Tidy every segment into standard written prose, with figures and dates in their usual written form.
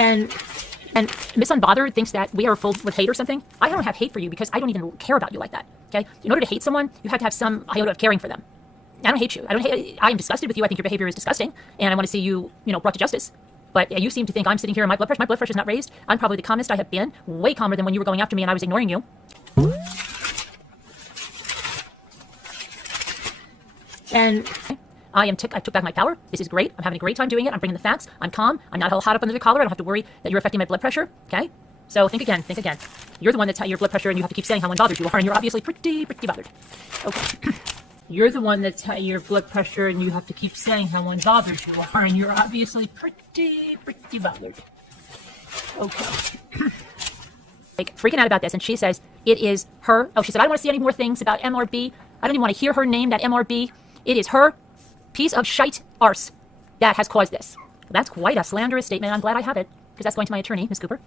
And Miss Unbothered thinks that we are full with hate or something. I don't have hate for you because I don't even care about you like that. Okay? In order to hate someone, you have to have some iota of caring for them. I don't hate you. I am disgusted with you. I think your behavior is disgusting, and I want to see you, brought to justice. But you seem to think I'm sitting here and my blood pressure is not raised. I'm probably the calmest I have been, way calmer than when you were going after me and I was ignoring you. And I took back my power. This is great. I'm having a great time doing it. I'm bringing the facts. I'm calm. I'm not hot up under the collar. I don't have to worry that you're affecting my blood pressure. Okay? So think again. You're the one that's your blood pressure, and you have to keep saying how one bothers you are, and you're obviously pretty bothered. Okay. You're the one that's your blood pressure, and you have to keep saying how one bothers you are, and you're obviously pretty bothered. Okay. Like freaking out about this, and she says it is her. Oh, she said I don't want to see any more things about MRB. I don't even want to hear her name, that MRB. It is her piece of shite arse that has caused this. Well, that's quite a slanderous statement. I'm glad I have it, because that's going to my attorney, Miss Cooper.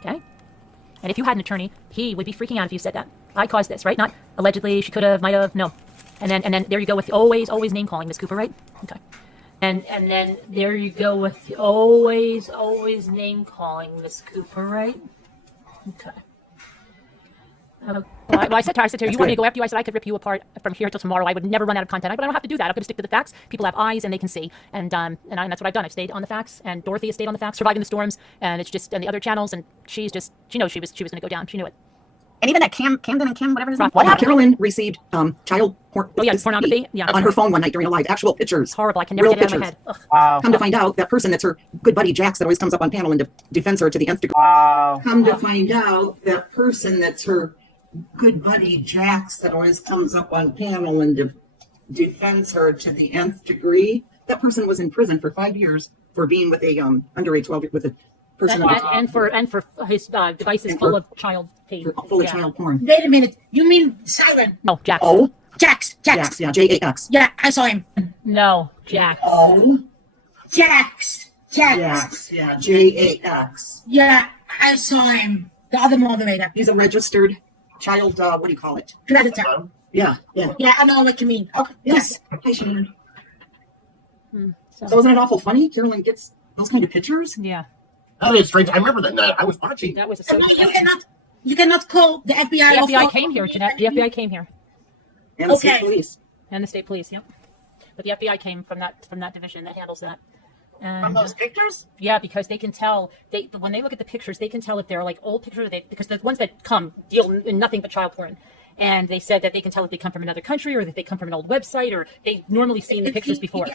Okay? And if you had an attorney, he would be freaking out if you said that. I caused this, right? Not allegedly, she could have, might have, no. And then there you go with always name calling, Miss Cooper, right? Okay. And then there you go with always name calling, Miss Cooper, right? Okay. Well, I said to her, you want me to go after you? I said I could rip you apart from here till tomorrow. I would never run out of content, but I don't have to do that. I'm going to stick to the facts. People have eyes and they can see, and that's what I've done. I've stayed on the facts, and Dorothy has stayed on the facts, surviving the storms, and it's just and the other channels, and she knows she was going to go down. She knew it. And even that Camden and Kim, whatever his name. What happened? Carolyn received child pornography on her phone one night during a live. Actual pictures. It's horrible. I can never get it out of my head. Wow. Come to find out, that person that's her good buddy JAX that always comes up on panel and defends her to the nth degree. Wow. Come to find out, that person that's her good buddy JAX that always comes up on panel and defends her to the nth degree. That person was in prison for 5 years for being with a underage 12 with a person and for his devices full of child page. Full of child porn. Wait a minute. You mean Silent? No, JAX. Oh, JAX. JAX. Yeah, JAX. Yeah, I saw him. No, JAX. Oh, JAX. JAX. Yeah, JAX. Yeah, I saw him. The other moderator. He's a registered child. What do you call it? Predator. Yeah. Yeah, I know what you mean. Okay. Yes. Hi, Shannon. So isn't it awful funny? Carolyn gets those kind of pictures. Yeah. That is strange. I remember that night. I was watching. That was a No, you cannot call the FBI. The FBI came here, Jeanette. The FBI came here. And the state police. And the state police, yep. But the FBI came from that division that handles that. And, From those pictures? Yeah, because they can tell. When they look at the pictures, they can tell if they're like old pictures. Because the ones that come deal in nothing but child porn. And they said that they can tell if they come from another country or that they come from an old website or they've normally seen the pictures before.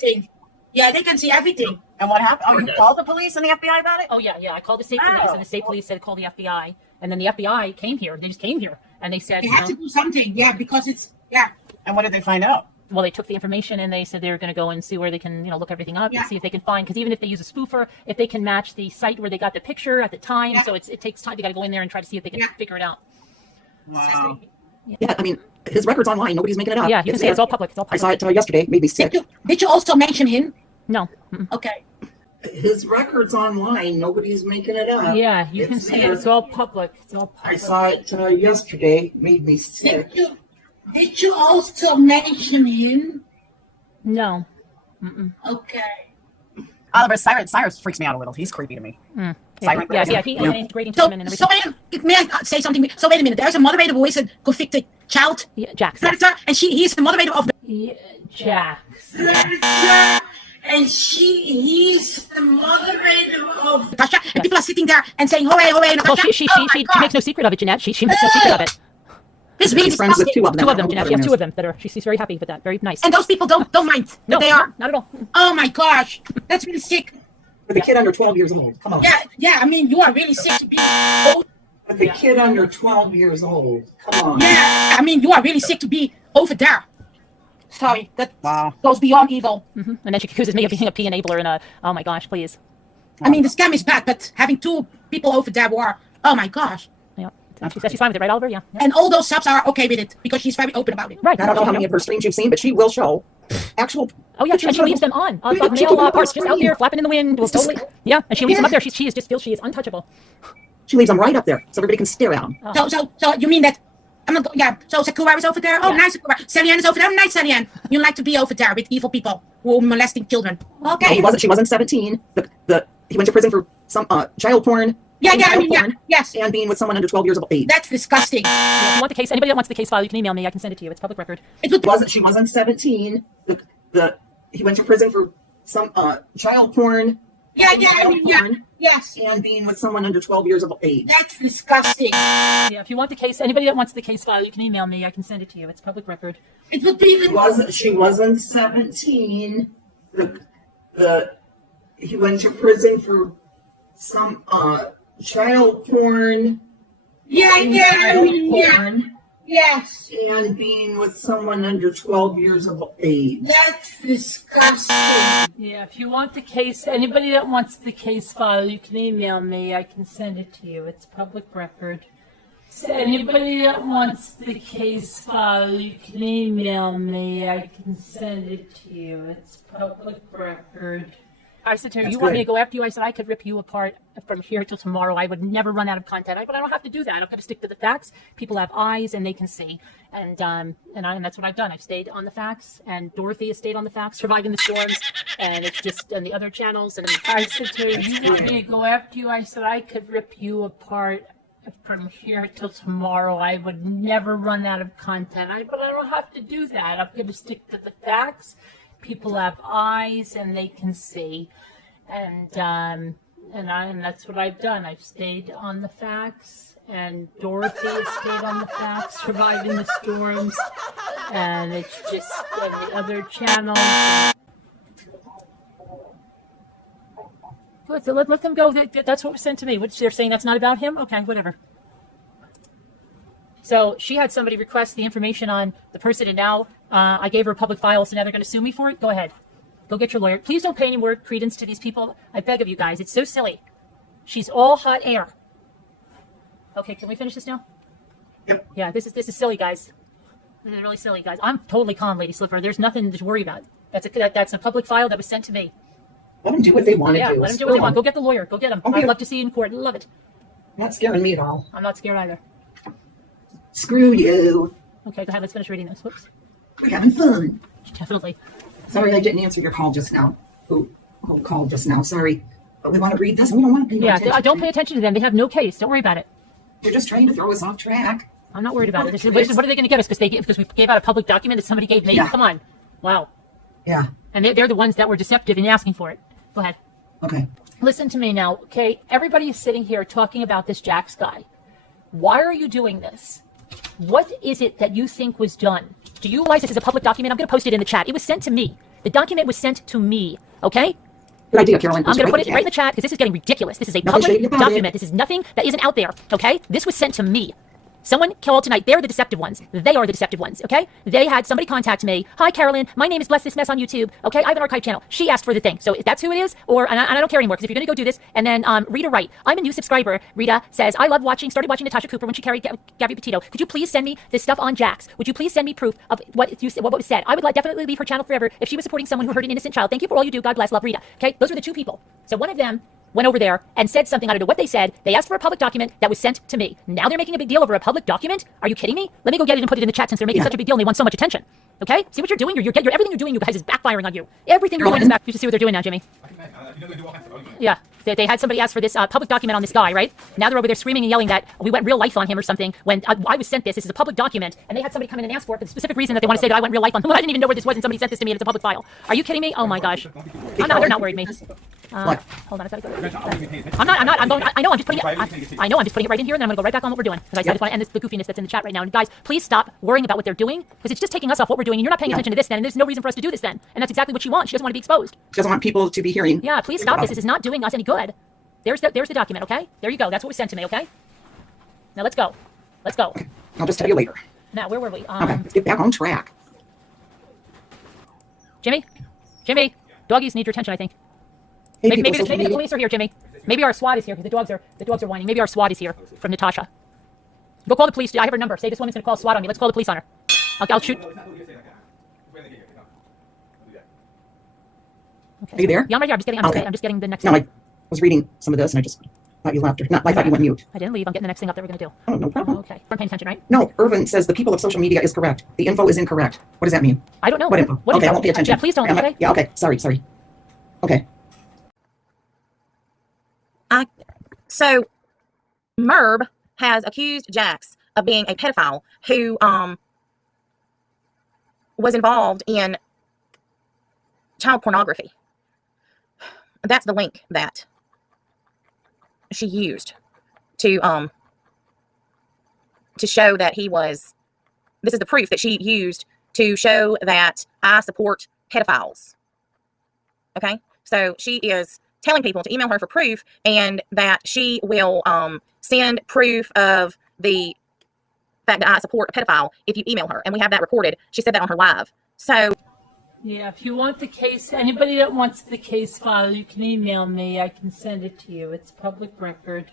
Yeah, they can see everything. And what happened? Oh, you called the police and the FBI about it? Oh, yeah. I called the state police, and the state police said call the FBI. And then the FBI came here. They just came here, and they said... They have to do something, yeah, because it's... Yeah. And what did they find out? Well, they took the information, and they said they were going to go and see where they can, look everything up and see if they can find... Because even if they use a spoofer, if they can match the site where they got the picture at the time, so it takes time. They got to go in there and try to see if they can figure it out. Wow. Yeah, I mean, his record's online. Nobody's making it up. Yeah, you can see it's all public. It's all public. I saw it yesterday. Made me sick. Did you also mention him? No. Okay. His record's online. Nobody's making it up. Yeah, you can see it. It's all public. It's all public. I saw it yesterday. Made me sick. Did you also mention him? No. Okay. Oliver, Cyrus freaks me out a little. He's creepy to me. Cyrus, yeah, he's integrating to women and everything. May I say something? So wait a minute. There's a moderator who is a convicted child JAX. predator, and he's the moderator of the JAX. and he's the moderator of Tasha, and people are sitting there and saying, "Hooray, hooray!" Well, she makes no secret of it, Jeanette. She makes no secret of it. This really She's friends with two of them. Two of them, Jeanette. She has two of them that are. She's very happy with that. Very nice. And those people don't mind. No, they are not at all. Oh my gosh, that's really sick. With a kid under 12 years old. Come on. Yeah. I mean, you are really sick to be old. With a kid under 12 years old. Come on. Yeah, I mean, you are really sick to be over there. Sorry, that goes beyond evil. And then she accuses me of being a P enabler and a. Oh my gosh, please. I mean, the scam is bad, but having two people over there who are. Oh my gosh. Yeah. She said she's fine with it, right, Oliver? Yeah. And all those subs are okay with it because she's very open about it. Right. I don't know how many of her streams you've seen, but she will show actual. Oh yeah, and she leaves them on. Male parts just out there flapping in the wind. Totally. Yeah, and she leaves them up there. She just feels she is untouchable. She leaves them right up there so everybody can stare at them. So you mean that? I'm not. Yeah. So Sakura is over there. Oh, nice Sakura. Celian is over there. Nice Celian. You like to be over there with evil people who are molesting children. Okay. No, she wasn't 17. He went to prison for some child porn. Yeah, yeah, I child mean, yeah, porn, yes. And being with someone under 12 years of age. That's disgusting. Yeah, if you want the case, anybody that wants the case file, you can email me. I can send it to you. It's public record. She wasn't 17. He went to prison for some child porn. Yeah, yeah, I mean, yeah, porn, yes. And being with someone under 12 years of age. That's disgusting. Yeah, if you want the case, anybody that wants the case file, you can email me. I can send it to you. It's public record. It would be She wasn't 17. He went to prison for some child porn. Yeah, yeah, I mean, yeah, porn, yes. and being with someone under 12 years of age. That's disgusting. Yeah, if you want the case, anybody that wants the case file, you can email me. I can send it to you. It's public record. So anybody that wants the case file, you can email me. I can send it to you. It's public record. I said to her, you want me to go after you? I said, I could rip you apart from here till tomorrow. I would never run out of content. But I don't have to do that. I'm going to stick to the facts. People have eyes and they can see. And that's what I've done. I've stayed on the facts, and Dorothy has stayed on the facts, surviving the storms. And it's just on the other channels. And I said to her, you want me to go after you? I said, I could rip you apart from here till tomorrow. I would never run out of content. But I don't have to do that. I'm going to stick to the facts. People have eyes and they can see, and that's what I've done. I've stayed on the facts, and Dorothy has stayed on the facts, surviving the storms, and it's just on the other channels. Good, so let them go. That's what was sent to me. Which they're saying that's not about him. Okay, whatever. So she had somebody request the information on the person, and now I gave her a public file, so now they're going to sue me for it? Go ahead. Go get your lawyer. Please don't pay any more credence to these people. I beg of you guys. It's so silly. She's all hot air. Okay, can we finish this now? Yep. Yeah, this is silly, guys. This is really silly, guys. I'm totally calm, Lady Slipper. There's nothing to worry about. That's a public file that was sent to me. Let them do what they want to Yeah, do. let them do what they want. Go get the lawyer. Go get him. Okay. I'd love to see you in court. Love it. Not scaring me at all. I'm not scared either. Screw you. Okay, go ahead. Let's finish reading this. Whoops. We're having fun. Definitely. Sorry I didn't answer your call just now. Who called just now? Sorry. But we want to read this, and we don't want to pay no attention. Yeah, don't pay attention to them. They have no case. Don't worry about it. They're just trying to throw us off track. I'm not worried about it. What are they going to get us? Because we gave out a public document that somebody gave me? Yeah. Come on. Wow. Yeah. And they're the ones that were deceptive in asking for it. Go ahead. Okay. Listen to me now, okay? Everybody is sitting here talking about this JAX guy. Why are you doing this? What is it that you think was done? Do you realize this is a public document? I'm going to post it in the chat. It was sent to me. The document was sent to me, okay? Good idea, Caroline. I'm going to put it right in the chat because this is getting ridiculous. This is a public document. This is nothing that isn't out there, okay? This was sent to me. Someone called tonight. They're the deceptive ones. They are the deceptive ones, okay? They had somebody contact me. Hi, Carolyn. My name is Bless This Mess on YouTube, okay? I have an archive channel. She asked for the thing. So if that's who it is, and I don't care anymore, because if you're going to go do this, and then Rita Wright. I'm a new subscriber. Rita says, I love started watching Natasha Cooper when she carried Gabby Petito. Could you please send me this stuff on JAX? Would you please send me proof of what was said? I would definitely leave her channel forever if she was supporting someone who hurt an innocent child. Thank you for all you do. God bless. Love, Rita. Okay? Those were the two people. So one of them went over there and said something. I don't know what they said. They asked for a public document that was sent to me. Now they're making a big deal over a public document? Are you kidding me? Let me go get it and put it in the chat since they're making such a big deal and they want so much attention. Okay? See what you're doing? Everything you're doing, you guys, is backfiring on you. Everything you're doing is back. You should see what they're doing now, Jimmy. Yeah. They had somebody ask for this public document on this guy, right? Now they're over there screaming and yelling that we went real life on him or something when I was sent this. This is a public document. And they had somebody come in and ask for it for the specific reason that they want to say that I went real life on him. I didn't even know where this was and somebody sent this to me and it's a public file. Are you kidding me? Oh my gosh. They're not worried me. What? Hold on, I gotta go. I know I'm just putting it right in here and then I'm gonna go right back on what we're doing. Because I just want to end the goofiness that's in the chat right now. And guys, please stop worrying about what they're doing because it's just taking us off what we're doing and you're not paying attention to this then and there's no reason for us to do this then. And that's exactly what she wants. She doesn't want to be exposed. She doesn't want people to be hearing. Yeah, please stop this. This is not doing us any good. There's the document, okay? There you go. That's what was sent to me, okay? Now let's go. Let's go. I'll just tell you later. Now, where were we? Okay, let's get back on track. Jimmy? Doggies need your attention, I think. Hey, Maybe people, the police are here, Jimmy. Maybe our SWAT is here because the dogs are whining. Maybe our SWAT is here from Natasha. Go call the police. I have her number. Say this woman's going to call SWAT on me. Let's call the police on her. I'll shoot. Are you there? Yeah, I'm right here. I'm just getting the next No, thing. I was reading some of this and I just thought you left. I thought you went mute. I didn't leave. I'm getting the next thing up that we're going to do. Oh, no problem. Okay. We're paying attention, right? No, Irvin says the people of social media is correct. The info is incorrect. What does that mean? I don't know. What info? What Okay, info? I won't pay attention. Yeah, please don't, okay? Yeah, okay. Sorry. Okay. So MRB has accused JAX of being a pedophile who was involved in child pornography. That's the link that she used to show that he was. This is the proof that she used to show that I support pedophiles. Okay, so she is telling people to email her for proof, and that she will send proof of the fact that I support a pedophile if you email her. And we have that recorded. She said that on her live. So yeah, if you want the case, anybody that wants the case file, you can email me. I can send it to you. It's public record.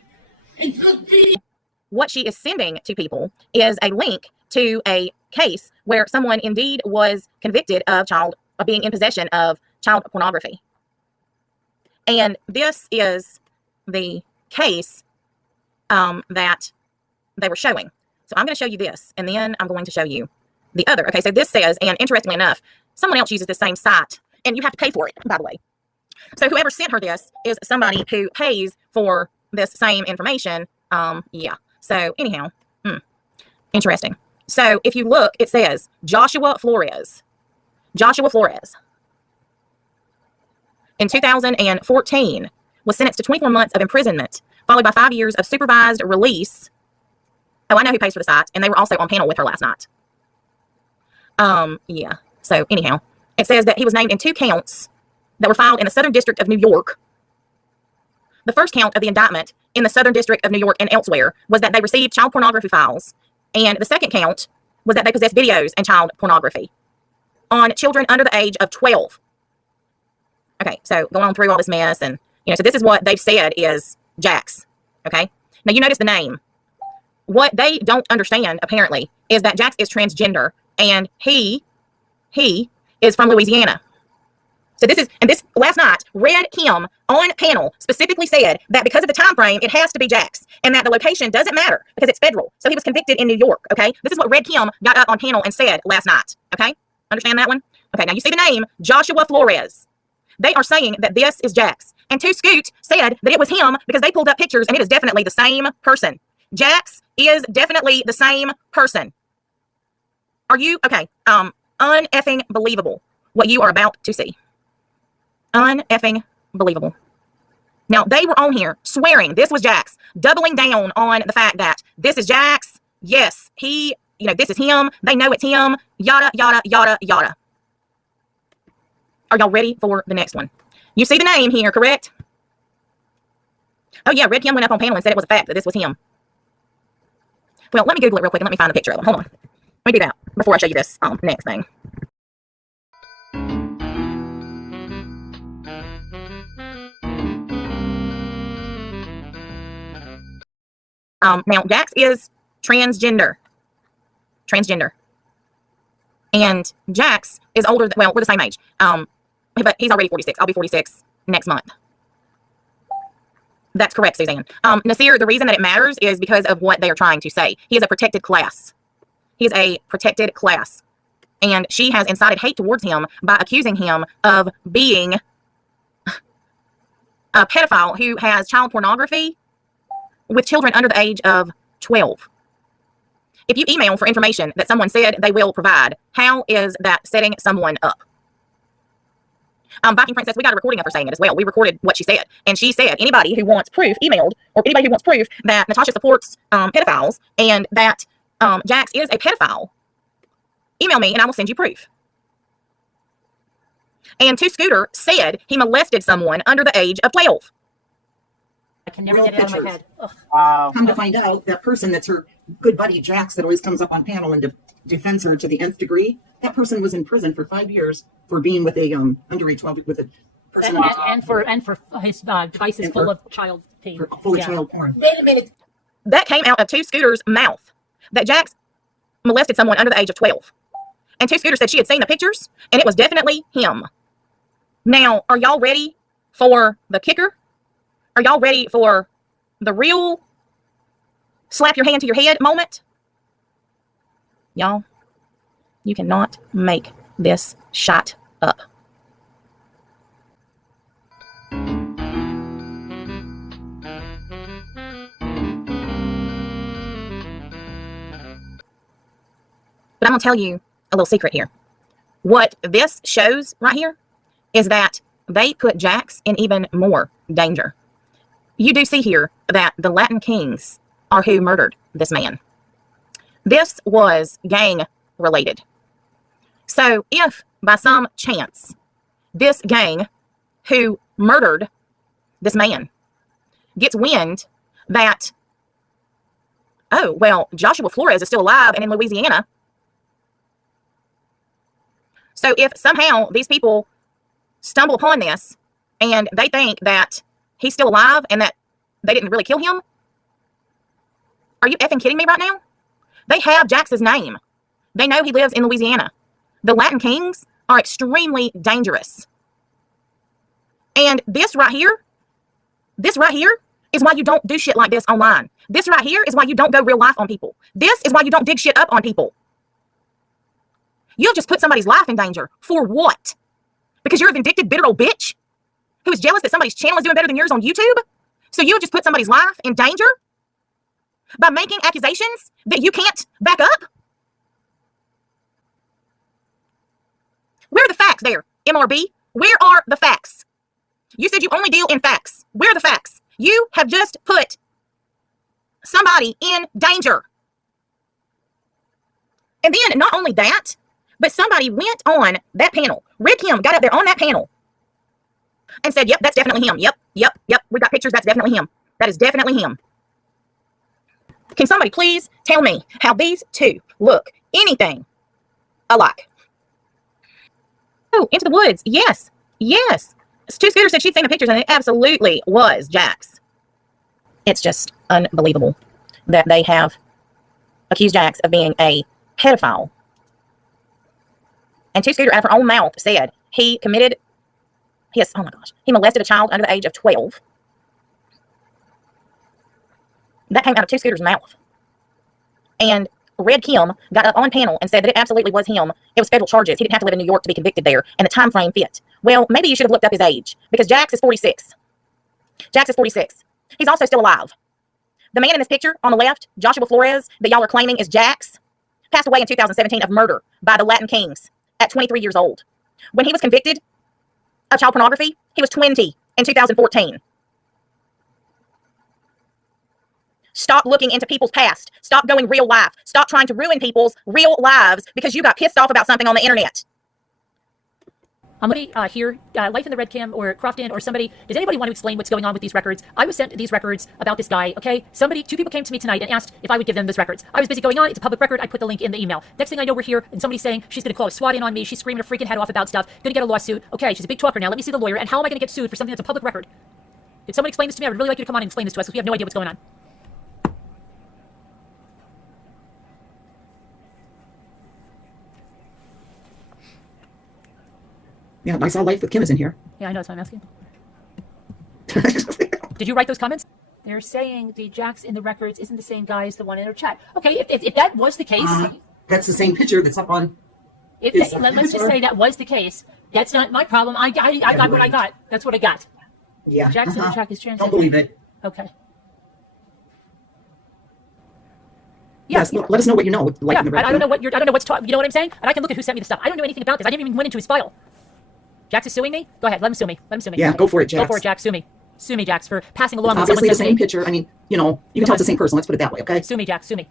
What she is sending to people is a link to a case where someone indeed was convicted of being in possession of child pornography. And this is the case that they were showing. So I'm going to show you this, and then I'm going to show you the other. Okay, so this says, and interestingly enough, someone else uses the same site, and you have to pay for it, by the way. So whoever sent her this is somebody who pays for this same information. Yeah. So anyhow, interesting. So if you look, it says Joshua Flores. In 2014, was sentenced to 24 months of imprisonment, followed by 5 years of supervised release. Oh, I know who pays for the site, and they were also on panel with her last night. Yeah. So anyhow, it says that he was named in 2 counts that were filed in the Southern District of New York. The first count of the indictment in the Southern District of New York and elsewhere was that they received child pornography files, and the second count was that they possessed videos and child pornography on children under the age of 12. Okay, so going on through all this mess, and so this is what they've said is JAX. Okay, now you notice the name. What they don't understand apparently is that JAX is transgender, and he is from Louisiana. So this last night, Red Kim on panel specifically said that because of the time frame, it has to be JAX, and that the location doesn't matter because it's federal. So he was convicted in New York. Okay, this is what Red Kim got up on panel and said last night. Okay, understand that one? Okay, now you see the name Joshua Flores. They are saying that this is JAX, and 2 Scoot said that it was him because they pulled up pictures, and it is definitely the same person. JAX is definitely the same person. Are you okay? Uneffing believable what you are about to see. Uneffing believable. Now, they were on here swearing this was JAX, doubling down on the fact that this is JAX. Yes, this is him. They know it's him. Yada, yada, yada, yada. Are y'all ready for the next one? You see the name here, correct? Oh, yeah, Red Kim went up on panel and said it was a fact that this was him. Well, let me Google it real quick and let me find the picture of him. Hold on. Let me do that before I show you this next thing. Now, JAX is transgender. And JAX is older we're the same age. But he's already 46. I'll be 46 next month. That's correct, Suzanne. Nasir, the reason that it matters is because of what they are trying to say. He is a protected class. He is a protected class. And she has incited hate towards him by accusing him of being a pedophile who has child pornography with children under the age of 12. If you email for information that someone said they will provide, how is that setting someone up? Viking Princess, we got a recording of her saying it as well. We recorded what she said. And she said, anybody who wants proof, emailed, or anybody who wants proof that Natasha supports pedophiles and that JAX is a pedophile, email me and I will send you proof. And 2 Scooter said he molested someone under the age of 12. I can never get it out of my head. Come to find out, that person that's her good buddy JAX that always comes up on panel and defends her to the nth degree, that person was in prison for 5 years for being with a underage 12 with a person and for his devices full of child porn. full of child porn. Wait a minute. That came out of 2 Scooter's mouth, that JAX molested someone under the age of 12. And 2 Scooter said she had seen the pictures, and it was definitely him. Now, are y'all ready for the kicker? Are y'all ready for the real slap your hand to your head moment? Y'all, you cannot make this shot up. going to tell you a little secret here. What this shows right here is that they put JAX in even more danger. You do see here that the Latin Kings are who murdered this man. This was gang related. So if by some chance this gang who murdered this man gets wind that, oh, well, Joshua Flores is still alive and in Louisiana. So if somehow these people stumble upon this and they think that he's still alive and that they didn't really kill him, are you effing kidding me right now? They have JAX's name. They know he lives in Louisiana. The Latin Kings are extremely dangerous. And this right here is why you don't do shit like this online. This right here is why you don't go real life on people. This is why you don't dig shit up on people. You'll just put somebody's life in danger. For what? Because you're a vindictive, bitter old bitch who is jealous that somebody's channel is doing better than yours on YouTube? So you'll just put somebody's life in danger by making accusations that you can't back up? Where are the facts there, MRB? Where are the facts? You said you only deal in facts. Where are the facts? You have just put somebody in danger. And then not only that, but somebody went on that panel. Red Kim got up there on that panel and said, yep, that's definitely him. Yep. We got pictures. That's definitely him. That is definitely him. Can somebody please tell me how these two look anything alike? Oh, Into the Woods. Yes. Two Scooters said she'd seen the pictures and it absolutely was JAX. It's just unbelievable that they have accused JAX of being a pedophile. And Two Scooter out of her own mouth said he molested a child under the age of 12. That came out of Two Scooter's mouth. And Red Kim got up on panel and said that it absolutely was him. It was federal charges. He didn't have to live in New York to be convicted there. And the time frame fit. Well, maybe you should have looked up his age. Because JAX is 46. JAX is 46. He's also still alive. The man in this picture on the left, Joshua Flores, that y'all are claiming is JAX, passed away in 2017 of murder by the Latin Kings at 23 years old. When he was convicted of child pornography, he was 20 in 2014. Stop looking into people's past. Stop going real life. Stop trying to ruin people's real lives because you got pissed off about something on the internet. Somebody here, Life in the Red Cam or Crafton or somebody, does anybody want to explain what's going on with these records? I was sent these records about this guy, okay? Two people came to me tonight and asked if I would give them those records. I was busy going on. It's a public record. I put the link in the email. Next thing I know, we're here and somebody's saying she's going to call a SWAT in on me. She's screaming her freaking head off about stuff. Going to get a lawsuit. Okay, she's a big talker now. Let me see the lawyer. And how am I going to get sued for something that's a public record? Did someone explain this to me? I would really like you to come on and explain this to us because we have no idea what's going on. Yeah, I saw Life with Kim is in here. Yeah, I know. That's why I'm asking. Did you write those comments? They're saying the JAX in the records isn't the same guy as the one in our chat. Okay, if that was the case... That's the same picture that's up on... Let's just say that was the case. That's not my problem. I got what I got. That's what I got. Yeah. JAX in the track is transgender. Don't believe it. Okay. Yes, let us know what you know. Life in the Red I don't know what you know what's you know what I'm saying? And I can look at who sent me the stuff. I don't know anything about this. I didn't even went into his file. JAX is suing me? Go ahead, let him sue me. Yeah, go for it, JAX. Go for it, JAX. Sue me. Sue me, JAX, for passing along what obviously someone the sent same me. picture. I mean, you can tell it's the same person. Let's put it that way, okay? Sue me, JAX. Sue me.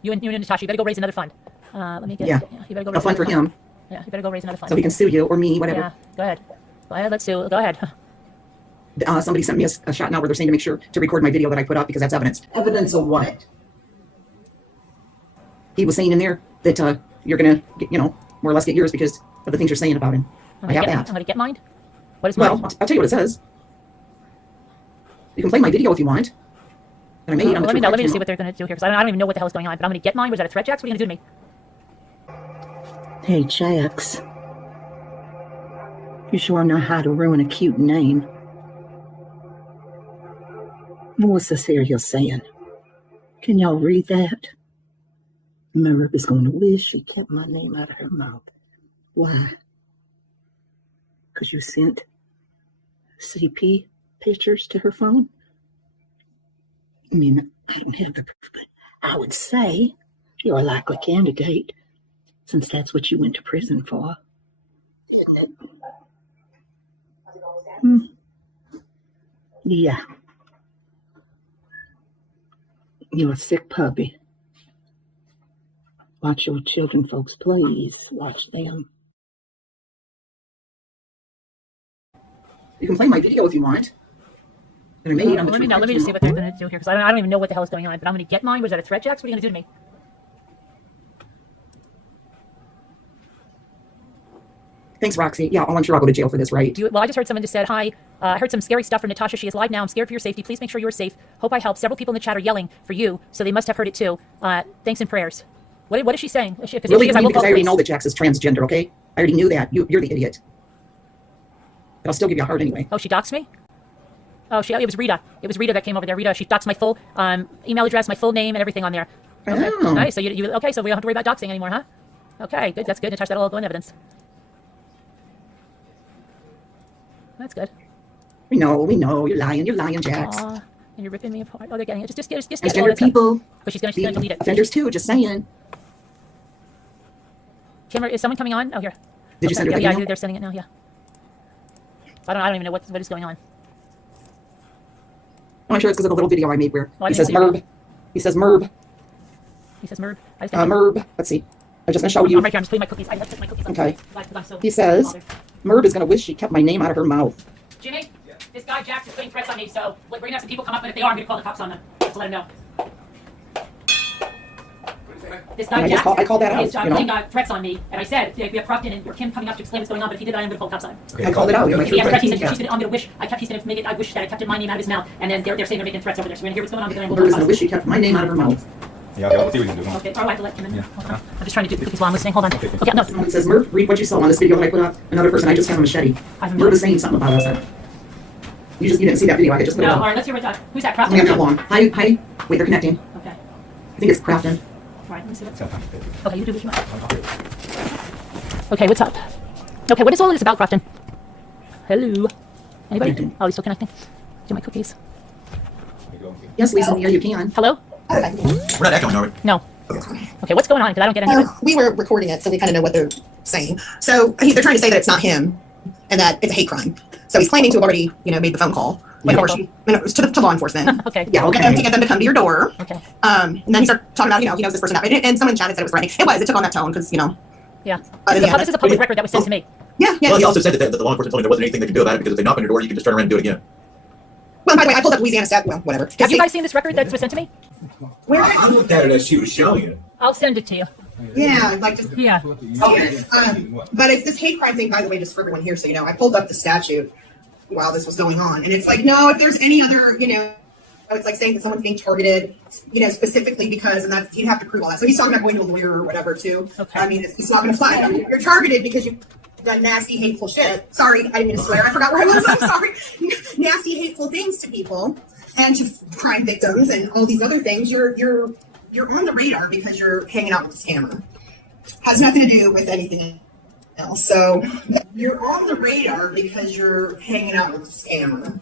You and Natasha, you better go raise another fund. Let me get. Yeah. You better go A raise fund for him. Yeah, you better go raise another fund. So he can sue you or me, whatever. Yeah, go ahead. Go ahead, let's sue. Go ahead. Somebody sent me a shot now where they're saying to make sure to record my video that I put up because that's evidence. Evidence of what? He was saying in there that you're going to, more or less get yours because of the things you're saying about him. I have that. I'm going to get mine? What is mine? Well, I'll tell you what it says. You can play my video if you want. That I made on the let me just see what they're going to do here because I don't even know what the hell is going on. But I'm going to get mine. Was that a threat, JAX? What are you going to do to me? Hey, JAX. You sure know how to ruin a cute name. What's this here you're saying? Can y'all read that? MRB is going to wish she kept my name out of her mouth. Why? Because you sent CP pictures to her phone? I mean, I don't have the proof, but I would say you're a likely candidate since that's what you went to prison for. Yeah. You're a sick puppy. Watch your children, folks, please. Watch them. You can play my video if you want. Let me just see what they're going to do here, because I don't even know what the hell is going on. But I'm going to get mine. Was that a threat, Jax? What are you going to do to me? Thanks, Roxy. Yeah, I'm sure I'll go to jail for this, right? Well, I just heard someone just said, hi, I heard some scary stuff from Natasha. She is live now. I'm scared for your safety. Please make sure you're safe. Hope I help. Several people in the chat are yelling for you, so they must have heard it too. Thanks and prayers. What is she saying? Really, because I already know that Jax is transgender, okay? I already knew that. You're the idiot. But I'll still give you a heart anyway. Oh, she doxed me? Oh, it was Rita. It was Rita that came over there. Rita, she doxed my full email address, my full name, and everything on there. Okay. Oh. Nice. So okay, so we don't have to worry about doxing anymore, huh? Okay, good. That's good. Natasha, that'll all go in evidence. That's good. We know. You're lying, Jax. Aw, and you're ripping me apart. Oh, they're getting it. Just get all Transgender that stuff. people. But she's gonna delete it. Offenders too, just saying. Camera, is someone coming on? Oh, here. Did you send her the Yeah, email? they're sending it now, yeah. I don't even know what is going on. I'm sure it's because of a little video I made where Well, he says MRB. He says MRB. He says MRB. MRB. Let's see. I'm just going to show you. I'm right here. I'm just putting my cookies. I have to put my cookies on. Okay. Because I'm so He says, bothered. MRB is going to wish she kept my name out of her mouth. Jimmy, this guy Jax is putting threats on me, so we're going to have some people come up, and if they are, I'm going to call the cops on them. Just to let them know. This guy Jax I called that out, is you know? putting threats on me, and I said, we have Crafton and Kim coming up to explain what's going on, but if he did that, I'm going to call the cops on him. Okay, I called it out. He has threats. He said, I'm going to wish, he's going to make it, I wish that I kept my name out of his mouth, and then they're saying they're making threats over there, so we're going to hear what's going on, but then I'm MRB going is to going to wish she kept my name out of her mouth. Yeah, okay, we'll see what we can do. Huh? Okay, oh, I have to let Kim in. Hold on. I'm just trying to do the cookies while I'm listening. Hold on. Okay, no. It says, MRB, read what you saw on this video that I put up. Another person, I just have a machete. MRB is saying something about us. You didn't see that video. I could just put it No, up. all right, let's hear what who's that? It's only got Crafton? how long? Hi. Wait, they're connecting. Okay. I think it's Crafton. All right, let me see what's up. Okay, you do what you want. Okay, what's up? Okay, what is all this about, Crafton? Hello? Anybody? Connecting. Oh, he's still connecting. Do my cookies. Yes, Lisa, yeah, you can. Hello? We're not echoing, are we? No. Okay, what's going on? Because I don't get any of it. We were recording it, so we kind of know what they're saying. So they're trying to say that it's not him and that it's a hate crime. So he's claiming to have already, made the phone call. Yeah. It was to law enforcement. Okay. Yeah, okay. To get them to come to your door. Okay. And then he started talking about, he knows this person. And someone chatted said it was threatening. It took on that tone because, Yeah. Other than This is a public record that was sent to me. Yeah. Well, he also said that the law enforcement told him there wasn't anything they could do about it because if they knock on your door, you can just turn around and do it again. Well, by the way, I pulled up Louisiana stat. Well, whatever. Have you guys seen this record that was sent to me? I looked at it as she was showing it. I'll send it to you. Yeah, like just. Yeah. But it's this hate crime thing, by the way, just for everyone here, so you know, I pulled up the statute while this was going on, and it's like, no, if there's any other, it's like saying that someone's being targeted, specifically because, and that you have to prove all that. So he's talking about going to a lawyer or whatever too. Okay. I mean, it's not going to fly. You're targeted because you've done nasty, hateful shit. Sorry, I didn't mean to swear. I forgot where I was. I'm sorry. Nasty, hateful things to people and to crime victims and all these other things. You're on the radar because you're hanging out with the scammer. Has nothing to do with anything else. So you're on the radar because you're hanging out with the scammer.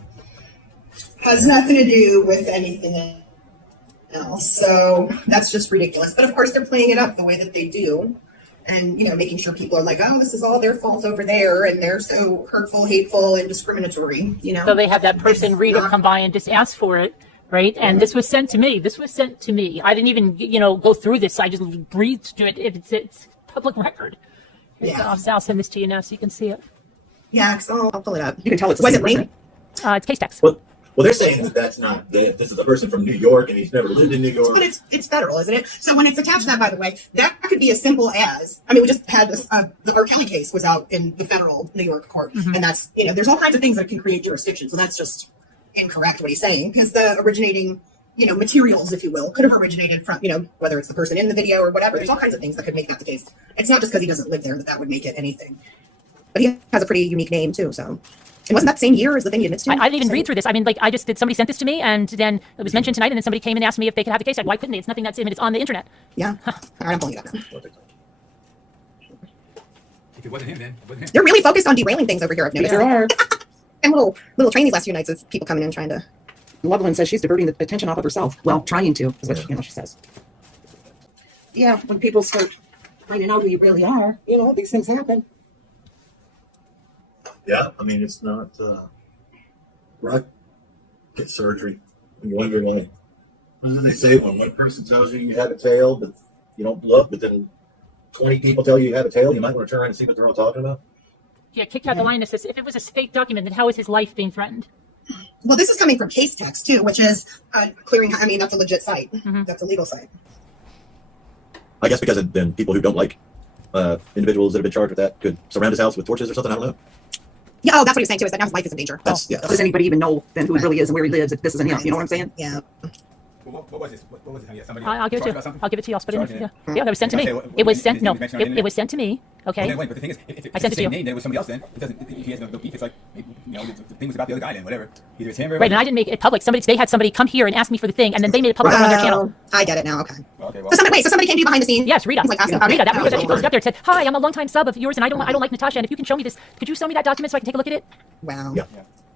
Has nothing to do with anything else. So that's just ridiculous. But of course they're playing it up the way that they do. And, making sure people are like, oh, this is all their fault over there. And they're so hurtful, hateful, and discriminatory, So they have that person, Rita, come by and just ask for it, right? And this was sent to me. I didn't even, go through this. I just breathed to it. It's public record. Yeah. I'll send this to you now so you can see it. Yeah, because I'll pull it up. You can tell it's Was it linked? It's case text. Well, they're saying that that's not, that this is a person from New York and he's never lived in New York. But it's federal, isn't it? So when it's attached to that, by the way, that could be as simple as, we just had this, the R. Kelly case was out in the federal New York court. Mm-hmm. And that's, there's all kinds of things that can create jurisdiction. So that's just incorrect what he's saying, because the originating, materials, if you will, could have originated from, whether it's the person in the video or whatever. There's all kinds of things that could make that the case. It's not just because he doesn't live there that would make it anything. But he has a pretty unique name too, so. And wasn't that the same year as the thing he admits to? I didn't even read through this. Somebody sent this to me, and then it was mentioned tonight, and then somebody came and asked me if they could have the case. Why couldn't they? It's nothing it's on the internet. Yeah. All right, I'm pulling it up now. If it wasn't him, then it wasn't him. They're really focused on derailing things over here, I've noticed. There are. And little train these last few nights of people coming in trying to. Loveland says she's diverting the attention off of herself. Well, trying to, is what she says. Yeah, when people start finding out who you really are. You know, these things happen. Yeah, I mean, it's not right. Get surgery. And you're wondering why. What do they say when one person tells you you have a tail, but you don't look, but then 20 people tell you have a tail, you might want to turn around and see what they're all talking about? Yeah, kicked out the line that says, if it was a fake document, then how is his life being threatened? Well, this is coming from Case Text too, which is clearing. I mean, that's a legit site. That's a legal site. I guess because then people who don't like individuals that have been charged with that could surround his house with torches or something. I don't know. Yeah. Oh, that's what he was saying too. Is that now his life is in danger. That's, yeah. Does anybody even know then who he really is and where he lives if this isn't him? You know what I'm saying? Yeah. What was this? What was it? Yeah, somebody I'll give it to you. I'll give it to you. I'll spit it in. Charging Yeah. Yeah, that was sent to me. Okay, It was sent. No, did you mention it was sent to me. Okay. Well, but the thing is, if I it's sent the it to same you. name, then it was somebody else. Then it doesn't. If he has no beef, it's like you know the thing was about the other guy. Then whatever. Either it's him or Right, and I didn't make it public. They had somebody come here and ask me for the thing, and then they made it public on their channel. I get it now. Okay. Okay. Well, So somebody came to you behind the scenes. Yes, Rita. Like asking about Rita, it. that she posted up there and said, "Hi, I'm a longtime sub of yours, and I don't like Natasha. And if you can show me this, could you show me that document so I can take a look at it?" Wow. Yeah.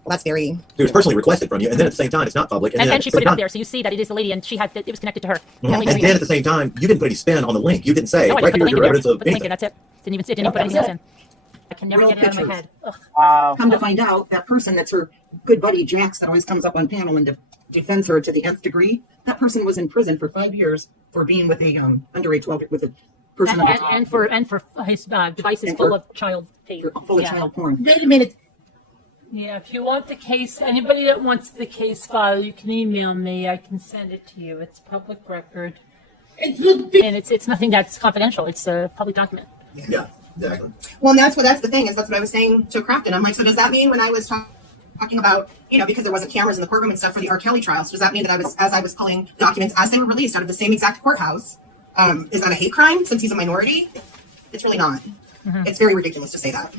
Well, that's very. It was personally requested from you, and then at the same time, it's not public. And then she put it up there, so you see that it is the lady, and it was connected to her. And then at the same time, you didn't put any spin on the link. You didn't say, No, I just right put the here's link your in there. evidence of Put the link in. anything. That's it. Didn't even put anything else in. I can never Real get it out of my pictures. head. Ugh. Come to find out, that person that's her good buddy JAX that always comes up on panel and defends her to the nth degree, that person was in prison for 5 years for being with a underage 12 with a person And for his devices And full for- of child tape. full of Yeah. child porn. Wait a minute. Yeah, if you want the case, anybody that wants the case file, you can email me. I can send it to you. It's public record. It would be And it's nothing that's confidential. It's a public document. Yeah, exactly. Well, and that's the thing is that's what I was saying to Crafton. I'm like, so does that mean when I was talking about, you know, because there wasn't cameras in the courtroom and stuff for the R. Kelly trials, does that mean that as I was pulling documents as they were released out of the same exact courthouse, is that a hate crime since he's a minority? It's really not. It's very ridiculous to say that.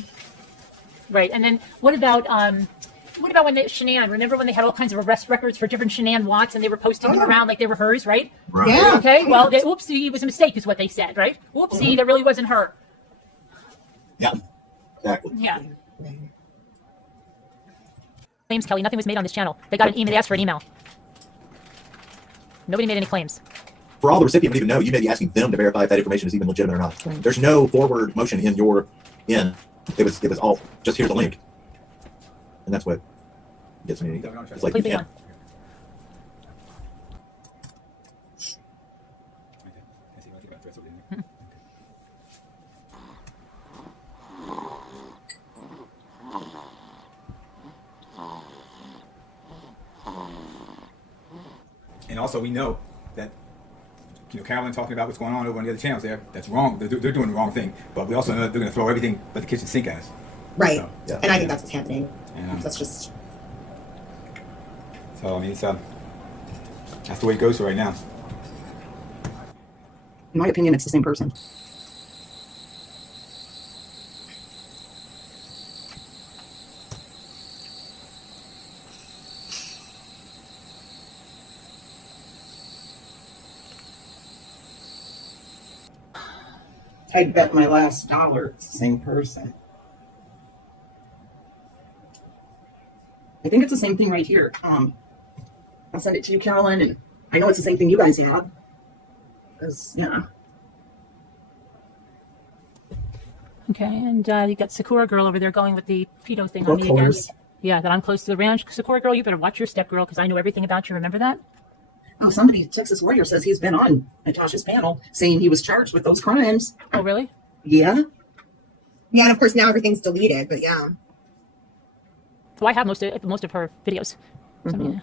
Right. And then what about when Shanann? Remember when they had all kinds of arrest records for different Shanann Watts and they were posting them around like they were hers, right? Right. Yeah. Okay. Well, oopsie, it was a mistake, is what they said, right? Oopsie, that really wasn't her. Yeah, exactly. Yeah. Claims, Kelly. Nothing was made on this channel. They got an email. They asked for an email. Nobody made any claims. For all the recipient would even know, you may be asking them to verify if that information is even legitimate or not. Right. There's no forward motion in your end. It was all just here's the link, and that's what gets me. It's like you Completely can't. on. And also, we know that, you know, Carolyn talking about what's going on over on the other channels there, that's wrong. They're doing the wrong thing. But we also know that they're going to throw everything but the kitchen sink at us. Right. So, yeah. And I think that's what's happening. Yeah. That's just. So, I mean, it's, that's the way it goes right now. In my opinion, it's the same person. I'd bet my last dollar it's the same person. I think it's the same thing right here. I'll send it to you, Carolyn, and I know it's the same thing you guys have. Because, yeah. Okay, and you got Sakura Girl over there going with the pedo thing on me again. course. Yeah, that I'm close to the ranch. Sakura Girl, you better watch your step, girl, because I know everything about you. Remember that? Oh, somebody, Texas Warrior, says he's been on Natasha's panel saying he was charged with those crimes. Oh, really? Yeah. Yeah, and of course now everything's deleted, but yeah. So I have most of her videos. So, Mhm. yeah.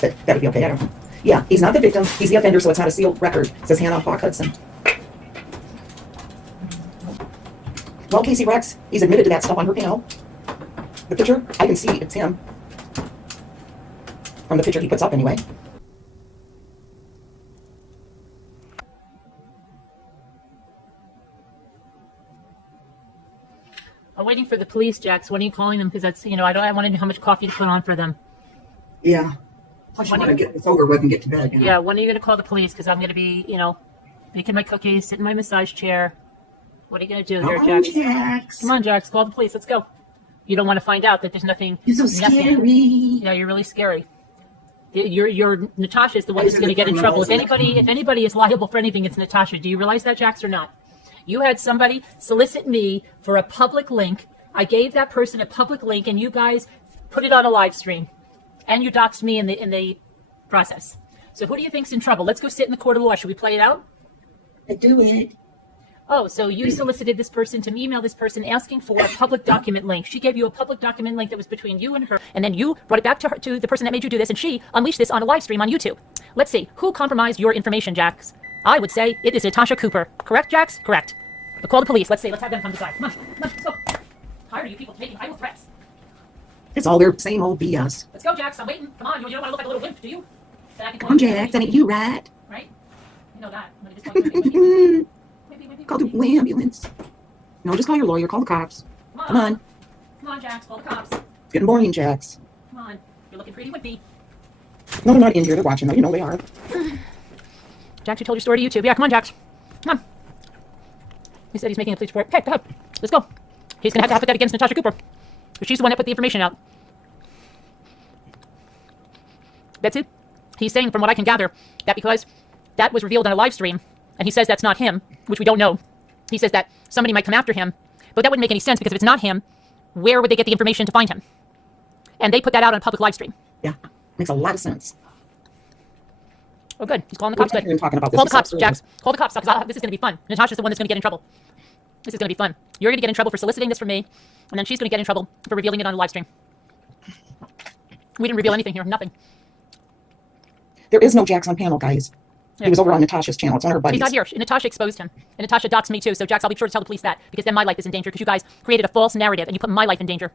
But that would be okay. I don't know. Yeah, he's not the victim. He's the offender, so it's not a sealed record. Says Hannah Hawk Hudson. Well, Casey Rex, he's admitted to that stuff on her panel. The picture, I can see it's him. From the picture he puts up, anyway. I'm waiting for the police, Jax. When are you calling them? Because that's, I want to know how much coffee to put on for them. Yeah. I just want to get this over with and get to bed. Yeah, when are you going to call the police? Because I'm going to be, making my cookies, sitting in my massage chair. What are you going to do here, Jax? Jax. Come on, Jax, call the police. Let's go. You don't want to find out that there's nothing. You're so nothing. scary. Yeah, you're really scary. Your Natasha is the one who's going to get in trouble. If anybody is liable for anything, it's Natasha. Do you realize that, Jax, or not? You had somebody solicit me for a public link. I gave that person a public link, and you guys put it on a live stream, and you doxed me in the process. So who do you think's in trouble? Let's go sit in the court of law. Should we play it out? I do it. Oh, so you solicited this person to email this person asking for a public document link. She gave you a public document link that was between you and her, and then you brought it back to her, to the person that made you do this, and she unleashed this on a live stream on YouTube. Let's see. Who compromised your information, Jax? I would say it is Natasha Cooper. Correct, Jax? Correct. But call the police. Let's see. Let's have them come decide. Come on. Come on. Let's go. Tired of you people making idle threats. It's all their same old BS. Let's go, Jax. I'm waiting. Come on. You don't want to look like a little wimp, do you? I'm Jax. That ain't you, right? Right? You know that. I'm gonna just call you Call the ambulance. No, just call your lawyer. Call the cops. Come on. Come on, Jax. Call the cops. It's getting boring, Jax. Come on. You're looking pretty wimpy. No, they're not in here. They're watching. though. You know they are. Jax, you told your story to YouTube. Yeah, come on, Jax. Come on. He said he's making a police report. Hey, go ahead. Let's go. He's going to have to put that against Natasha Cooper. Because she's the one that put the information out. That's it. He's saying, from what I can gather, that because that was revealed on a live stream, and he says that's not him, which we don't know. He says that somebody might come after him. But that wouldn't make any sense, because if it's not him, where would they get the information to find him? And they put that out on a public live stream. Yeah, makes a lot of sense. Oh, good. He's calling the cops. Good. We're talking about this. Call the cops, Jax. Call the cops, because this is going to be fun. Natasha's the one that's going to get in trouble. This is going to be fun. You're going to get in trouble for soliciting this from me, and then she's going to get in trouble for revealing it on a live stream. We didn't reveal anything here. Nothing. There is no Jax on panel, guys. Yeah. He was over on Natasha's channel. It's on her buddies. He's not here. Natasha exposed him. And Natasha doxed me too. So, Jax, I'll be sure to tell the police that, because then my life is in danger, because you guys created a false narrative and you put my life in danger.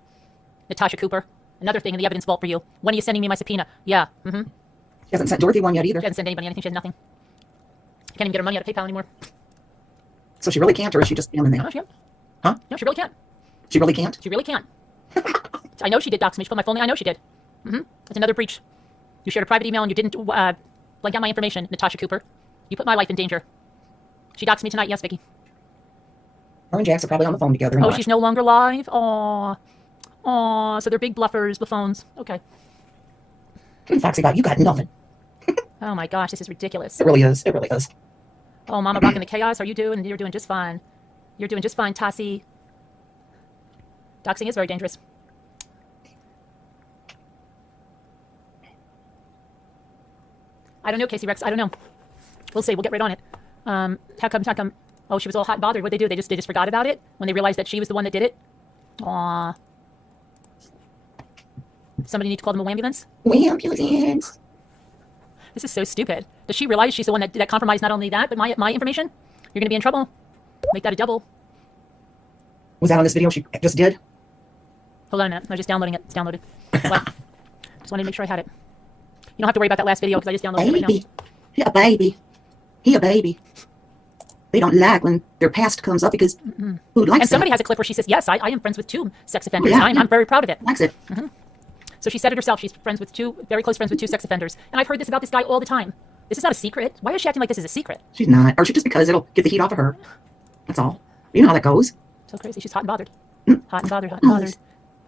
Natasha Cooper. Another thing in the evidence vault for you. When are you sending me my subpoena? Yeah. Mm-hmm. She hasn't sent Dorothy one yet either. She hasn't sent anybody anything. She has nothing. She can't even get her money out of PayPal anymore. So she really can't, or is she just in there? No, she can't. Huh? No, she really can't. She really can't? She really can't. I know she did dox me. She put my full name. I know she did. Mm-hmm. That's another breach. You shared a private email and you didn't blank out my information, Natasha Cooper. You put my life in danger. She doxed me tonight. Yes, Vicky. Her and Jax are probably on the phone together. Oh, she's no longer live? Aw. Aw. So they're big bluffers, buffoons. Okay. Foxy got you got nothing. Oh my gosh, this is ridiculous. It really is. It really is. Oh, Mama rocking the chaos. You're doing just fine. You're doing just fine, Tassie. Doxing is very dangerous. I don't know, Casey Rex. I don't know. We'll see. We'll get right on it. How come? Oh, she was all hot and bothered. What'd they do? They just forgot about it when they realized that she was the one that did it? Aw. Somebody need to call them a ambulance? Ambulance. This is so stupid. Does she realize she's the one that compromised not only that, but my information? You're going to be in trouble. Make that a double. Was that on this video she just did? Hold on a minute. I'm just downloading it. It's downloaded. Wow. Just wanted to make sure I had it. You don't have to worry about that last video because I just downloaded it right now. Yeah, baby. He a baby. They don't like when their past comes up because who likes it? And somebody has a clip where she says, yes, I am friends with 2 sex offenders. Yeah, I'm very proud of it. Likes it. So she said it herself. She's very close friends with 2 sex offenders. And I've heard this about this guy all the time. This is not a secret. Why is she acting like this is a secret? She's not. Or just because it'll get the heat off of her. That's all. You know how that goes. So crazy. She's hot and bothered. Hot and bothered, hot and bothered.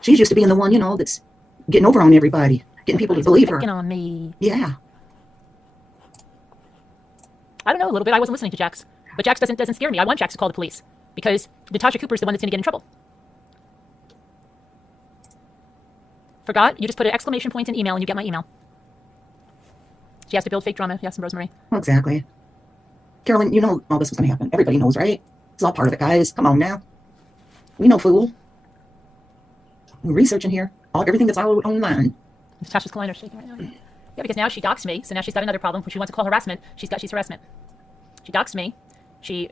She's used to being the one, that's getting over on everybody. Getting people to believe her. Picking on me. Yeah. I don't know, a little bit. I wasn't listening to Jax. But Jax doesn't scare me. I want Jax to call the police. Because Natasha Cooper is the one that's going to get in trouble. Forgot? You just put an exclamation point in email and you get my email. She has to build fake drama. Yes, Rosemary. Exactly. Carolyn, you know all this was going to happen. Everybody knows, right? It's all part of it, guys. Come on now. We know, fool. We're researching here. Everything that's all online. Natasha's Kleiner shaking right now. Yeah, because now she doxed me, so now she's got another problem. When she wants to call harassment, she's harassment. She doxed me. She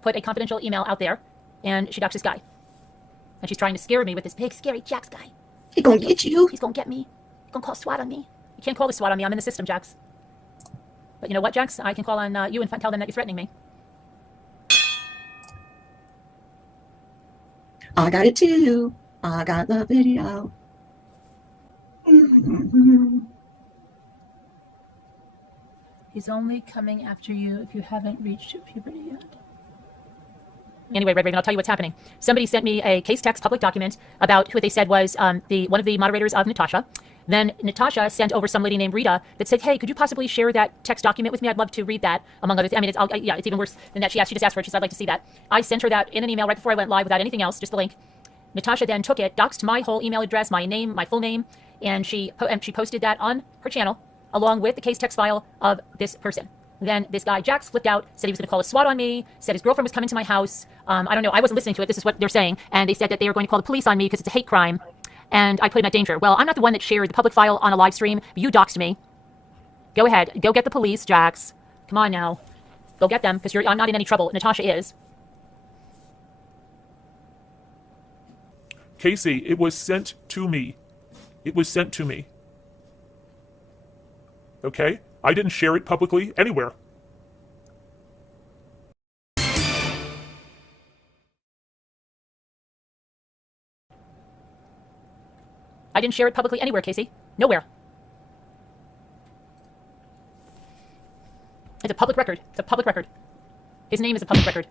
put a confidential email out there, and she doxed this guy. And she's trying to scare me with this big, scary Jax guy. He's gonna get you. He's gonna get me. He's gonna call SWAT on me. You can't call the SWAT on me. I'm in the system, Jax. But you know what, Jax? I can call on you and tell them that you're threatening me. I got it too. I got the video. He's only coming after you if you haven't reached puberty yet. Anyway, Red Raven, I'll tell you what's happening. Somebody sent me a case text public document about who they said was one of the moderators of Natasha. Then Natasha sent over some lady named Rita that said, hey, could you possibly share that text document with me? I'd love to read that, among other things. I mean, it's even worse than that. She just asked for it. She said, I'd like to see that. I sent her that in an email right before I went live without anything else, just the link. Natasha then took it, doxed my whole email address, my name, my full name, and she posted that on her channel along with the case text file of this person. Then this guy, Jax, flipped out, said he was going to call a SWAT on me, said his girlfriend was coming to my house. I don't know. I wasn't listening to it. This is what they're saying. And they said that they were going to call the police on me because it's a hate crime. And I put him at danger. Well, I'm not the one that shared the public file on a live stream. You doxed me. Go ahead. Go get the police, Jax. Come on now. Go get them, because I'm not in any trouble. Natasha is. Casey, it was sent to me. It was sent to me. Okay? I didn't share it publicly anywhere. I didn't share it publicly anywhere, Casey. Nowhere. It's a public record. It's a public record. His name is a public record.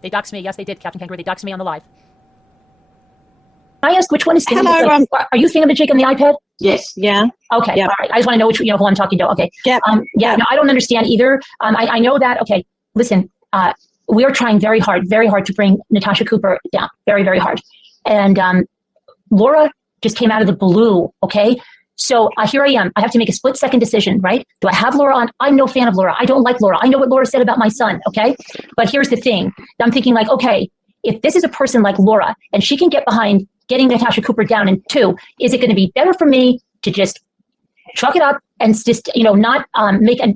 They doxed me. Yes, they did, Captain Kangaroo. They doxed me on the live. Can I ask which one is Hello, are you Thingamajig on the iPad? Yes. Yeah. Okay. Yeah. All right. I just want to know which, who I'm talking to. Okay. Yeah. Yeah. No, I don't understand either. I know that. Okay. Listen, we are trying very hard to bring Natasha Cooper down. Very, very hard. And Laura just came out of the blue. Okay. So here I am. I have to make a split-second decision, right? Do I have Laura on? I'm no fan of Laura. I don't like Laura. I know what Laura said about my son. Okay. But here's the thing. I'm thinking like, okay, if this is a person like Laura and she can get behind getting Natasha Cooper down in 2, is it going to be better for me to just truck it up and just, not make a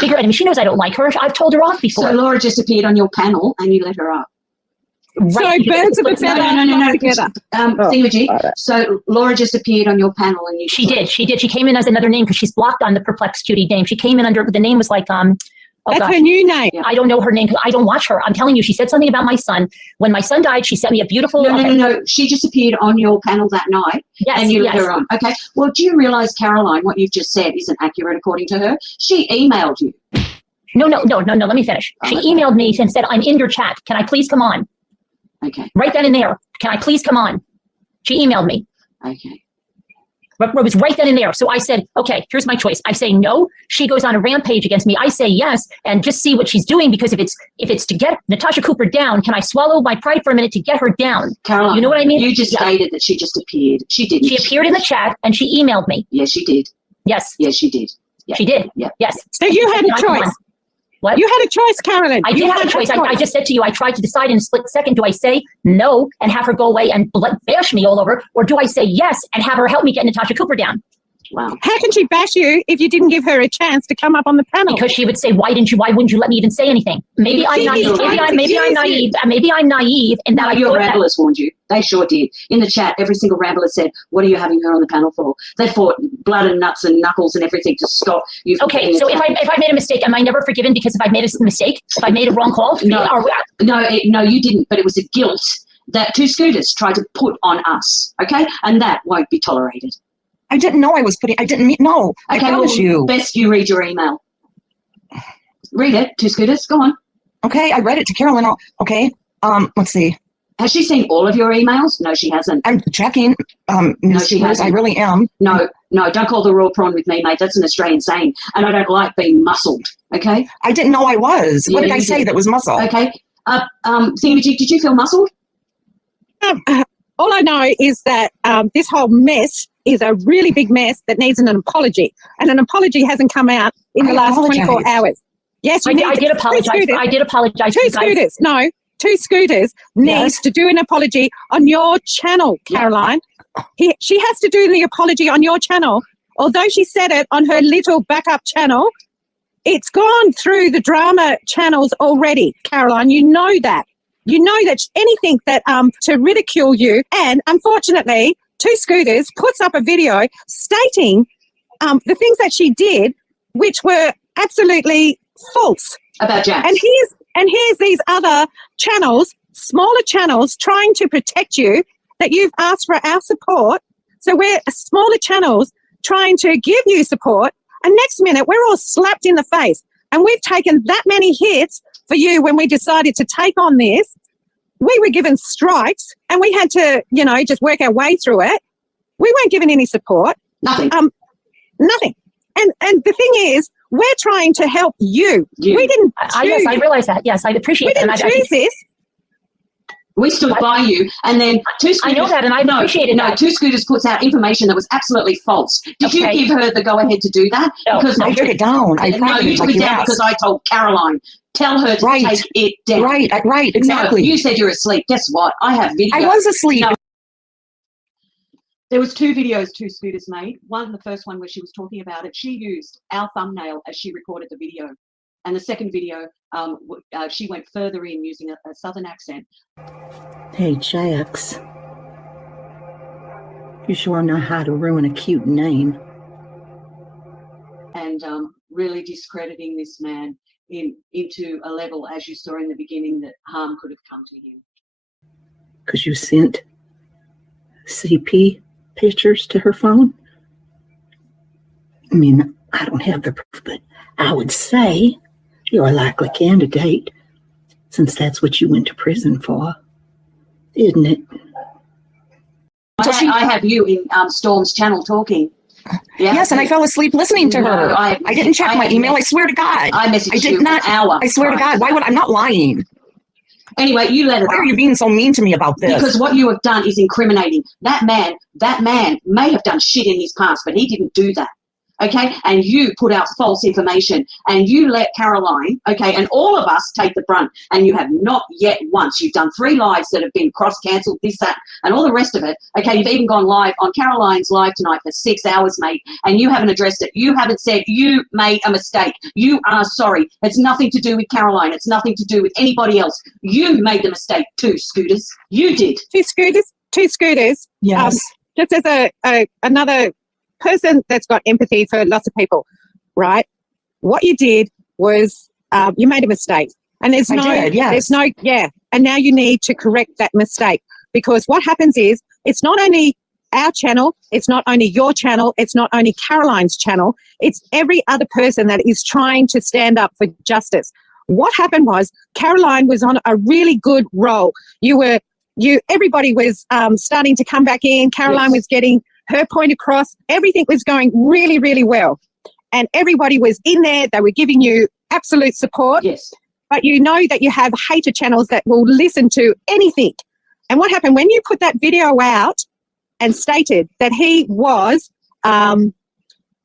bigger enemy? She knows I don't like her. I've told her off before. So Laura just appeared on your panel and you let her up. Right. So birds of a feather no. together. Thingamajig. So Laura just appeared on your panel and you. She did. She came in as another name because she's blocked on the Perplexed Cutie name. She came in under, the name was like, That's her new name. I don't know her name because I don't watch her. I'm telling you, she said something about my son. When my son died, she sent me a beautiful. No. She just appeared on your panel that night. Yes, and you let her on. Okay. Well, do you realize, Caroline, what you've just said isn't accurate according to her? She emailed you. No. Let me finish. She emailed me and said, I'm in your chat. Can I please come on? Okay. Right then and there. Can I please come on? She emailed me. Okay. It was right then and there. So I said, okay, here's my choice. I say no. She goes on a rampage against me. I say yes, and just see what she's doing, because if it's to get Natasha Cooper down, can I swallow my pride for a minute to get her down? Caroline, you know what I mean? You just stated that she just appeared. She didn't. She appeared in the chat and she emailed me. Yes, she did. Yes. Yes, she did. Yeah. She did. Yeah. Yes. So you had a choice. What? You had a choice, Carolyn. I did have a choice. I just said to you, I tried to decide in a split second, do I say no and have her go away and bash me all over, or do I say yes and have her help me get Natasha Cooper down? Wow. How can she bash you if you didn't give her a chance to come up on the panel? Because she would say, why wouldn't you let me even say anything? Maybe I'm naive. Maybe I'm naive and that your rabblers warned you. They sure did. In the chat, every single rabbler said, what are you having her on the panel for? They fought blood and nuts and knuckles and everything to stop you from Okay, so if I made a mistake, am I never forgiven because if I made a mistake, if I made a wrong call? No, you didn't, but it was a guilt that 2 scooters tried to put on us, okay? And that won't be tolerated. I didn't know I was putting, I didn't know. I promise you. Best you read your email. Read it, 2 scooters, go on. Okay, I read it to Carolyn. Okay, let's see. Has she seen all of your emails? No, she hasn't. I'm checking. No, she hasn't. I really am. No, don't call the raw prawn with me, mate. That's an Australian saying. And I don't like being muscled, okay? I didn't know I was. What did I say that was muscle? Okay. Thingamajig, did you feel muscled? All I know is that this whole mess is a really big mess that needs an apology. And an apology hasn't come out in the last 24 hours. Yes, I did apologize. I did apologize. 2 scooters. No, 2 scooters needs to do an apology on your channel, Caroline. She has to do the apology on your channel. Although she said it on her little backup channel, it's gone through the drama channels already, Caroline. You know that. You know that anything that to ridicule you, and unfortunately, 2 scooters puts up a video stating the things that she did, which were absolutely false about Jax. And here's these other channels, smaller channels, trying to protect you, that you've asked for our support. So we're smaller channels trying to give you support, and next minute we're all slapped in the face. And we've taken that many hits for you when we decided to take on this. We were given strikes and we had to, just work our way through it. We weren't given any support. Nothing. Nothing. And the thing is, we're trying to help you. You. We didn't Yes, I realize that. Yes, I appreciate we that. didn't choose this. We stood by you, and then Two Scooters. I know that, and I appreciated no, that. Two Scooters puts out information that was absolutely false. Did you give her the go-ahead to do that? No, because I took it down. I no, probably you took it down because I told Caroline, tell her to take it down. Right, exactly. No, you said you're asleep. Guess what? I have video. I was asleep. No. There was 2 videos Two Scooters made. One, the first one where she was talking about it, she used our thumbnail as she recorded the video. And the second video, she went further in using a southern accent. Hey, JAX. You sure know how to ruin a cute name. And really discrediting this man into a level, as you saw in the beginning, that harm could have come to him. Because you sent CP pictures to her phone? I mean, I don't have the proof, but I would say you're a likely candidate, since that's what you went to prison for, isn't it? I have you in Storm's channel talking. Yeah. Yes, and I fell asleep listening to her. I didn't check my email. I swear to God. I messaged I did you not. an hour. I swear to God. Why would I'm not lying? Anyway, you let it. Why are you being so mean to me about this? Because what you have done is incriminating. That man may have done shit in his past, but he didn't do that. Okay, and you put out false information, and you let Caroline, okay, and all of us take the brunt, and you have not yet once. You've done 3 lives that have been cross-cancelled, this, that, and all the rest of it. Okay, you've even gone live on Caroline's live tonight for 6 hours, mate, and you haven't addressed it. You haven't said you made a mistake. You are sorry. It's nothing to do with Caroline. It's nothing to do with anybody else. You made the mistake too, Scooters. You did. Two Scooters. Yes. Just as another person that's got empathy for lots of people, right? What you did was you made a mistake, and there's and now you need to correct that mistake, because what happens is it's not only our channel, it's not only your channel, it's not only Caroline's channel, it's every other person that is trying to stand up for justice. What happened was Caroline was on a really good roll. Everybody was starting to come back in. Caroline was getting her point across. Everything was going really, really well. And everybody was in there. They were giving you absolute support. Yes. But you know that you have hater channels that will listen to anything. And what happened when you put that video out and stated that he was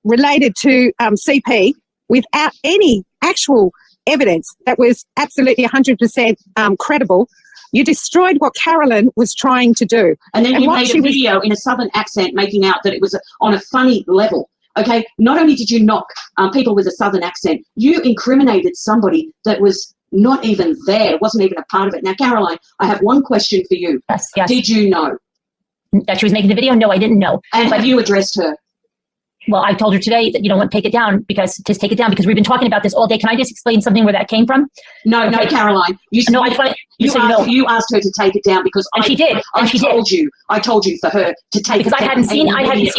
related to CP without any actual evidence that was absolutely 100% credible, you destroyed what Carolyn was trying to do. And then you made a video in a southern accent making out that it was on a funny level. Okay, not only did you knock people with a southern accent, you incriminated somebody that was not even there, wasn't even a part of it. Now, Caroline, I have one question for you. Yes. Did you know that she was making the video? No, I didn't know. And have you addressed her? Well, I told her today that, take it down because we've been talking about this all day. Can I just explain something where that came from? No, Caroline. You asked her to take it down because she did. I told you for her to take it down. Because I hadn't seen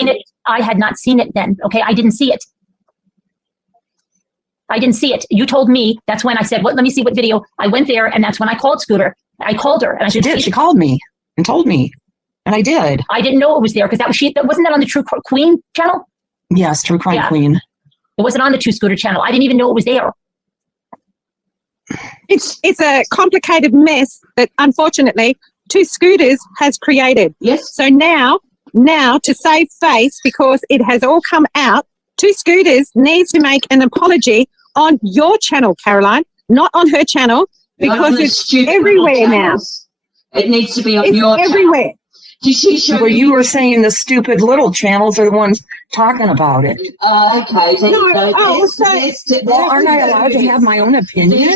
it. I had not seen it then. Okay, I didn't see it. I didn't see it. You told me. That's when I said, let me see what video. I went there, and that's when I called Scooter. I called her, and I said, She called me and told me, and I did. I didn't know it was there because wasn't that on the True Queen channel? Yes, True Crime Queen. It wasn't on the Two Scooter channel. I didn't even know it was there. It's a complicated mess that unfortunately Two Scooters has created. Yes. So now to save face, because it has all come out, Two Scooters needs to make an apology on your channel, Caroline, not on her channel, because it's everywhere now. It needs to be on your channel. everywhere. Did she show Well, you were saying the stupid little channels are the ones talking about it. Okay. Aren't I allowed to have my own opinion?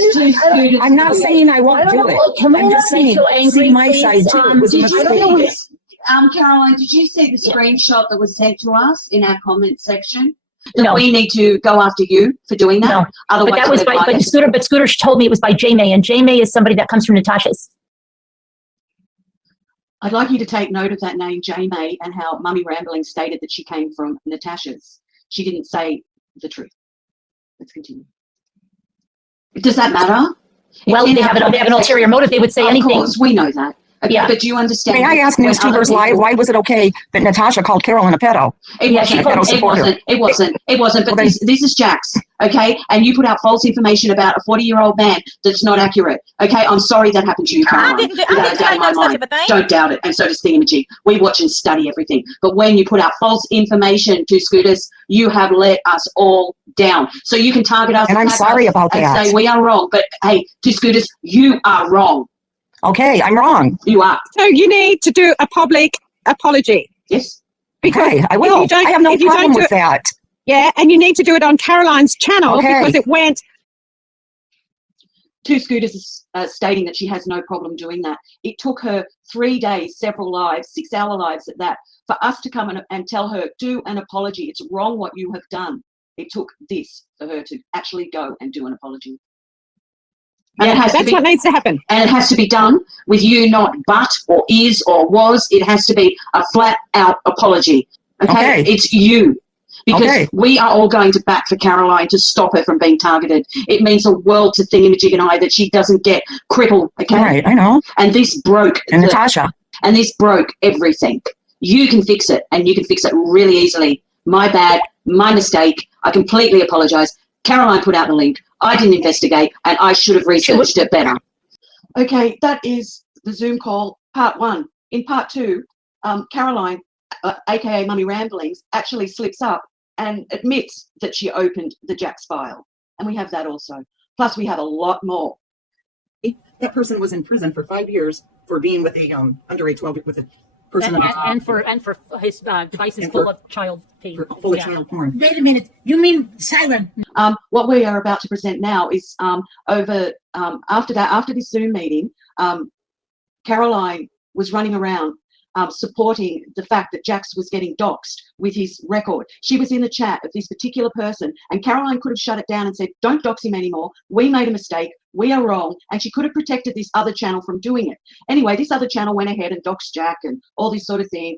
I'm not saying I won't do it. I'm just saying, see my side too. It was a mistake. Caroline, did you see the screenshot that was sent to us in our comment section? That we need to go after you for doing that? No. Otherwise, but Scooter told me it was by J May, and J May is somebody that comes from Natasha's. I'd like you to take note of that name, J May, and how Mummy Rambling stated that she came from Natasha's. She didn't say the truth. Let's continue. Does that matter? Well, they have an ulterior motive. They would say anything. Of course, we know that. Okay, Yeah. but do you understand? May I ask when Newstubers other Live, people- why was it okay that Natasha called Carolyn a pedo? It Yeah, wasn't. she called- It wasn't. But Well, this is Jax, okay? And you put out false information about a 40-year-old man that's not accurate, okay? I'm sorry that happened to you, Caroline. I didn't Without a doubt say in my no such mind. a thing. Don't doubt it. And so does Thingamajig. We watch and study everything. But when you put out false information to Scooters, you have let us all down. So you can target us And I'm attack sorry us, about and that. say we are wrong. But hey, to Scooters, you are wrong. Okay, I'm wrong. You are. So you need to do a public apology. Yes. Because Okay, I if will. you don't- I have no if you don't problem do with it- that. Yeah, and you need to do it on Caroline's channel Okay. because it went. Two Scooters is stating that she has no problem doing that. It took her 3 days, several lives, 6-hour lives at that, for us to come and tell her, do an apology. It's wrong what you have done. It took this for her to actually go and do an apology. And it has to That's be, what needs to happen. and it has to be done with you not but or is or was. It has to be a flat out apology. Okay? Okay. It's you. Because Okay. we are all going to back for Caroline to stop her from being targeted. It means a world to Thingamajig and I that she doesn't get crippled. Okay? Right, I know. And this broke And the- Natasha. and this broke everything. You can fix it, and you can fix it really easily. My bad, my mistake. I completely apologize. Caroline put out the link. I didn't investigate, and I should have researched it better. Okay, that is the Zoom call, part 1. In part 2, Caroline, aka Mummy Ramblings, actually slips up and admits that she opened the JAX file. And we have that also. Plus, we have a lot more. That person was in prison for 5 years for being with a underage 12 with a person And for his devices And full for- of child pain. full of Yeah. child porn. Wait a minute. You mean Siren? What we are about to present now is after this Zoom meeting, Caroline was running around supporting the fact that Jax was getting doxxed with his record. She was in the chat of this particular person, and Caroline could have shut it down and said, don't dox him anymore. We made a mistake. We are wrong. And she could have protected this other channel from doing it. Anyway, this other channel went ahead and doxed Jack and all this sort of thing.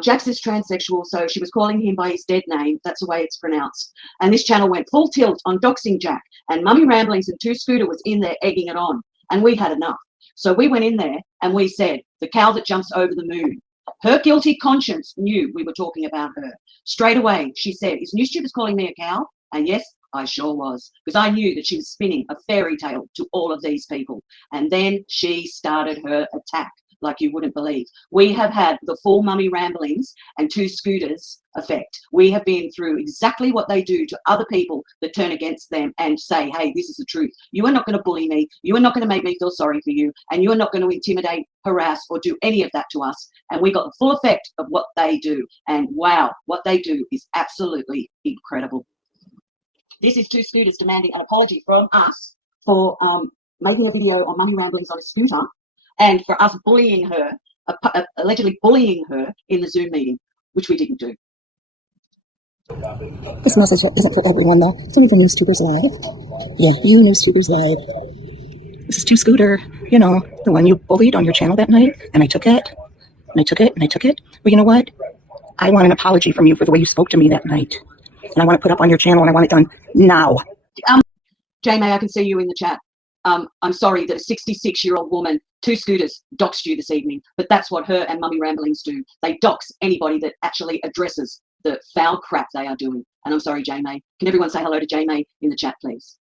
Jax is transsexual, so she was calling him by his dead name. That's the way it's pronounced. And this channel went full tilt on doxing Jack. And Mummy Ramblings and Two Scooter was in there egging it on. And we had enough. So we went in there and we said, the cow that jumps over the moon. Her guilty conscience knew we were talking about her. Straight away, she said, is Newstubers calling me a cow? And yes, I sure was. Because I knew that she was spinning a fairy tale to all of these people. And then she started her attack like you wouldn't believe. We have had the full Mummy Ramblings and Two Scooters effect. We have been through exactly what they do to other people that turn against them and say, hey, this is the truth. You are not going to bully me. You are not going to make me feel sorry for you. And you are not going to intimidate, harass, or do any of that to us. And we got the full effect of what they do. And wow, what they do is absolutely incredible. This is Two Scooters demanding an apology from us for making a video on Mummy Ramblings on a scooter and for us bullying her, allegedly bullying her in the Zoom meeting, which we didn't do. This message isn't for everyone, though. It's only for Newstubers Live. Yeah, you Newstubers Live. This is Two Scooter, you know, the one you bullied on your channel that night, and I took it, and I took it, and I took it. Well, you know what? I want an apology from you for the way you spoke to me that night. And I want to put up on your channel, and I want it done now. Jamie, I can see you in the chat. I'm sorry that a 66-year-old woman, Two Scooters, doxed you this evening, but that's what her and Mummy Ramblings do. They dox anybody that actually addresses the foul crap they are doing. And I'm sorry, Jamie. Can everyone say hello to Jamie in the chat, please?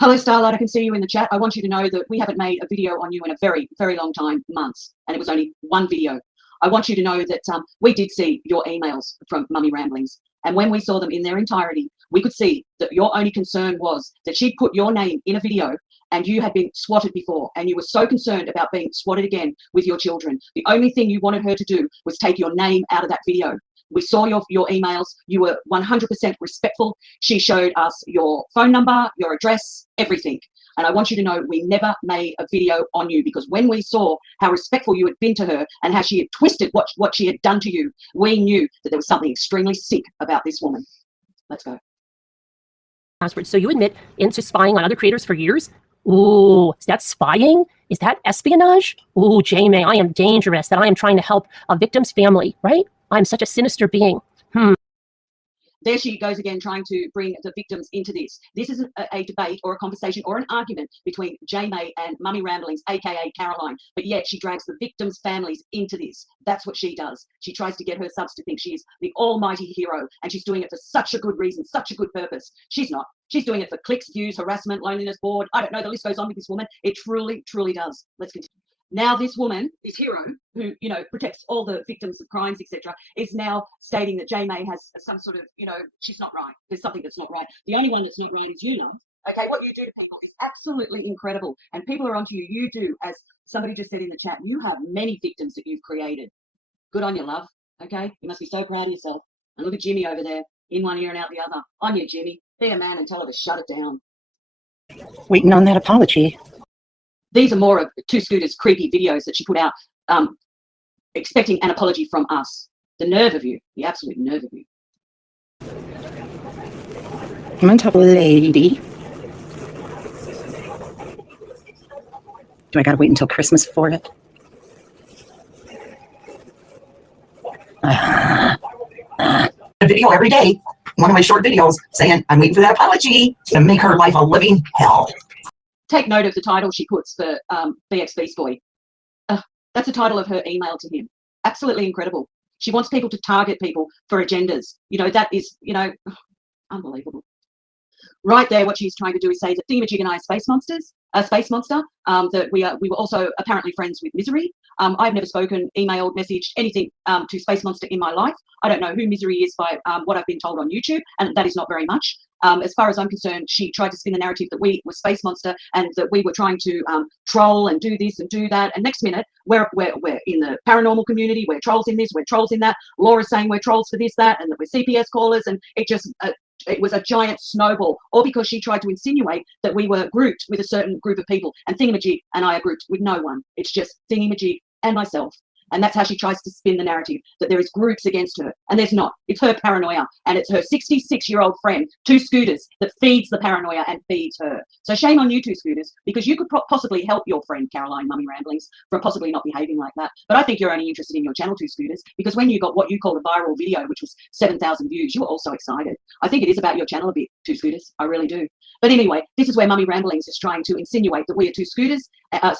Hello, Starlight. I can see you in the chat. I want you to know that we haven't made a video on you in a very, very long time, months, and it was only one video. I want you to know that we did see your emails from Mummy Ramblings. And when we saw them in their entirety, we could see that your only concern was that she put your name in a video and you had been swatted before and you were so concerned about being swatted again with your children. The only thing you wanted her to do was take your name out of that video. We saw your emails. You were 100% respectful. She showed us your phone number, your address, everything. And I want you to know we never made a video on you because when we saw how respectful you had been to her and how she had twisted what she had done to you, we knew that there was something extremely sick about this woman. Let's go. Password. So you admit into spying on other creators for years? Ooh, is that spying? Is that espionage? Ooh, Jamie, I am dangerous, that I am trying to help a victim's family, right? I'm such a sinister being. There she goes again, trying to bring the victims into this. This isn't a debate or a conversation or an argument between J May and Mummy Ramblings, aka Caroline, but yet she drags the victims' families into this. That's what she does. She tries to get her subs to think she is the almighty hero, and she's doing it for such a good reason, such a good purpose. She's not. She's doing it for clicks, views, harassment, loneliness, bored. I don't know, the list goes on with this woman. It truly, truly does. Let's continue. Now this woman, this hero, who, you know, protects all the victims of crimes, etc., is now stating that J May has some sort of, you know, she's not right. There's something that's not right. The only one that's not right is you, love. Okay, what you do to people is absolutely incredible. And people are onto you. You do, as somebody just said in the chat, you have many victims that you've created. Good on you, love. Okay? You must be so proud of yourself. And look at Jimmy over there, in one ear and out the other. On you, Jimmy. Be a man and tell her to shut it down. Waiting on that apology. These are more of Two Scooters' creepy videos that she put out, expecting an apology from us. The nerve of you, the absolute nerve of you. I'm on top of lady. Do I gotta wait until Christmas for it? A video every day, one of my short videos saying I'm waiting for that apology to make her life a living hell. Take note of the title she puts for BX Beast Boy. That's the title of her email to him. Absolutely incredible. She wants people to target people for agendas. You know, that is, you know, unbelievable. Right there, what she's trying to do is say that Thingamajig and I are space monsters, that we were also apparently friends with Misery. I've never spoken, emailed, messaged, anything to Space Monster in my life. I don't know who Misery is by what I've been told on YouTube, and that is not very much. As far as I'm concerned, she tried to spin the narrative that we were Space Monster and that we were trying to troll and do this and do that. And next minute, we're in the paranormal community, we're trolls in this, we're trolls in that. Laura's saying we're trolls for this, that, and that we're CPS callers. And it just, it was a giant snowball, all because she tried to insinuate that we were grouped with a certain group of people. And Thingamajig and I are grouped with no one. It's just Thingamajig and myself. And that's how she tries to spin the narrative, that there is groups against her. And there's not. It's her paranoia. And it's her 66-year-old friend, Two Scooters, that feeds the paranoia and feeds her. So shame on you, Two Scooters, because you could possibly help your friend, Caroline Mummy Ramblings, for possibly not behaving like that. But I think you're only interested in your channel, Two Scooters, because when you got what you called a viral video, which was 7,000 views, you were also excited. I think it is about your channel a bit, Two Scooters. I really do. But anyway, this is where Mummy Ramblings is trying to insinuate that we are Two Scooters, that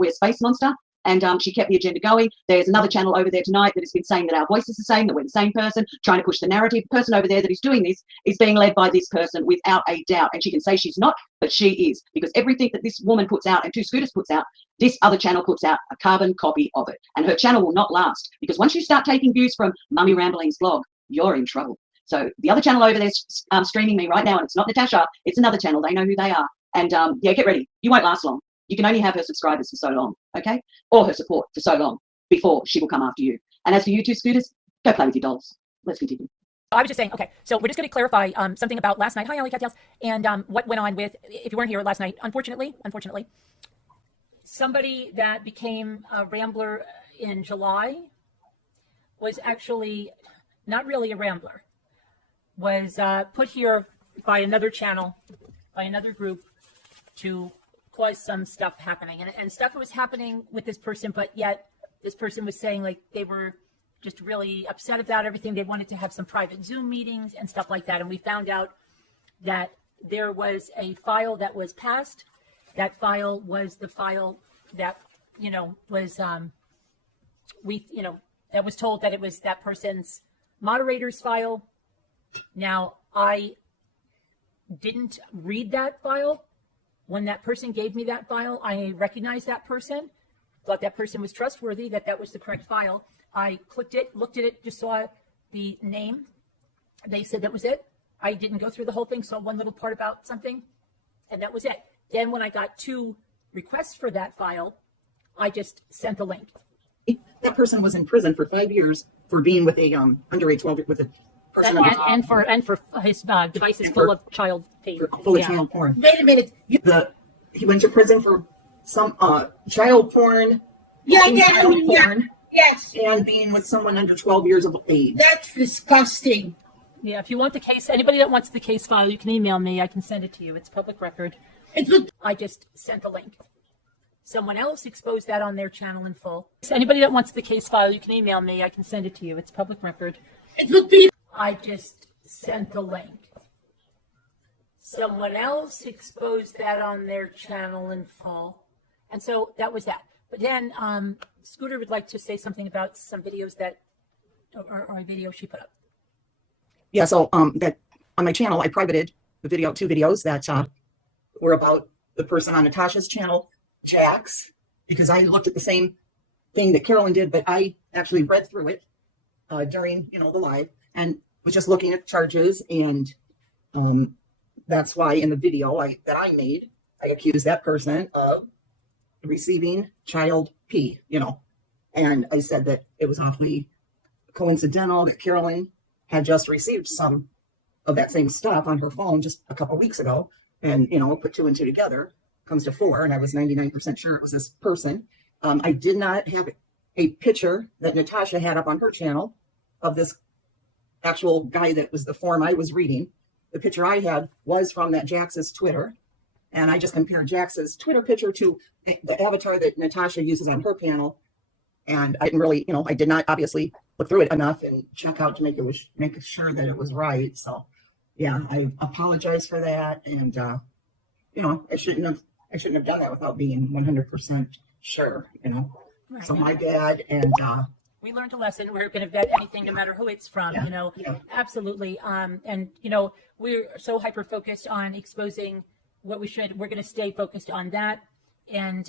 we are Space Monster. And she kept the agenda going. There's another channel over there tonight that has been saying that our voice is the same, that we're the same person, trying to push the narrative. The person over there that is doing this is being led by this person without a doubt. And she can say she's not, but she is. Because everything that this woman puts out and Two Scooters puts out, this other channel puts out a carbon copy of it. And her channel will not last. Because once you start taking views from Mummy Rambling's blog, you're in trouble. So the other channel over there streaming me right now, and it's not Natasha, it's another channel. They know who they are. And yeah, get ready. You won't last long. You can only have her subscribers for so long, okay? Or her support for so long before she will come after you. And as for you, Two Scooters, go play with your dolls. Let's continue. I was just saying, okay, so we're just going to clarify something about last night. Hi, Alley Cattails. And what went on with, if you weren't here last night, unfortunately, somebody that became a Rambler in July was actually not really a Rambler, was put here by another channel, by another group to cause some stuff happening. And stuff was happening with this person, but yet this person was saying like they were just really upset about everything. They wanted to have some private Zoom meetings and stuff like that. And we found out that there was a file that was passed. That file was the file that, you know, was, that was told that it was that person's moderator's file. Now, I didn't read that file. When that person gave me that file, I recognized that person, thought that person was trustworthy, that was the correct file. I clicked it, looked at it, just saw the name. They said that was it. I didn't go through the whole thing, saw one little part about something, and that was it. Then when I got 2 requests for that file, I just sent the link. That person was in prison for 5 years for being with a underage 12 with a person and for his devices full of child child porn. Wait a minute. He went to prison for some child porn. Porn. Yes. And being with someone under 12 years of age. That's disgusting. Yeah, if you want the case, anybody that wants the case file, you can email me. I can send it to you. It's public record. I just sent the link. Someone else exposed that on their channel in full. Anybody that wants the case file, you can email me. I can send it to you. It's public record. I just sent the link. Someone else exposed that on their channel in full. And so that was that. But then Scooter would like to say something about some videos that, or a video she put up. Yeah, so that on my channel, I privated the video, 2 videos that were about the person on Natasha's channel, JAX, because I looked at the same thing that Carolyn did, but I actually read through it during, the live and was just looking at charges. And that's why in the video that I made, I accused that person of receiving child P, and I said that it was awfully coincidental that Carolyn had just received some of that same stuff on her phone just a couple weeks ago, and put 2 and 2 together comes to 4, and I was 99% sure it was this person. I did not have a picture that Natasha had up on her channel of this actual guy that was the form I was reading. The picture I had was from that JAX's Twitter, and I just compared JAX's Twitter picture to the avatar that Natasha uses on her panel, and I didn't really, I did not obviously look through it enough and check out to make sure that it was right. So yeah, I apologize for that, and I shouldn't have done that without being 100% sure, Right. So my bad, and We learned a lesson. We're going to vet anything, no matter who it's from, absolutely. And, we're so hyper-focused on exposing what we should. We're going to stay focused on that and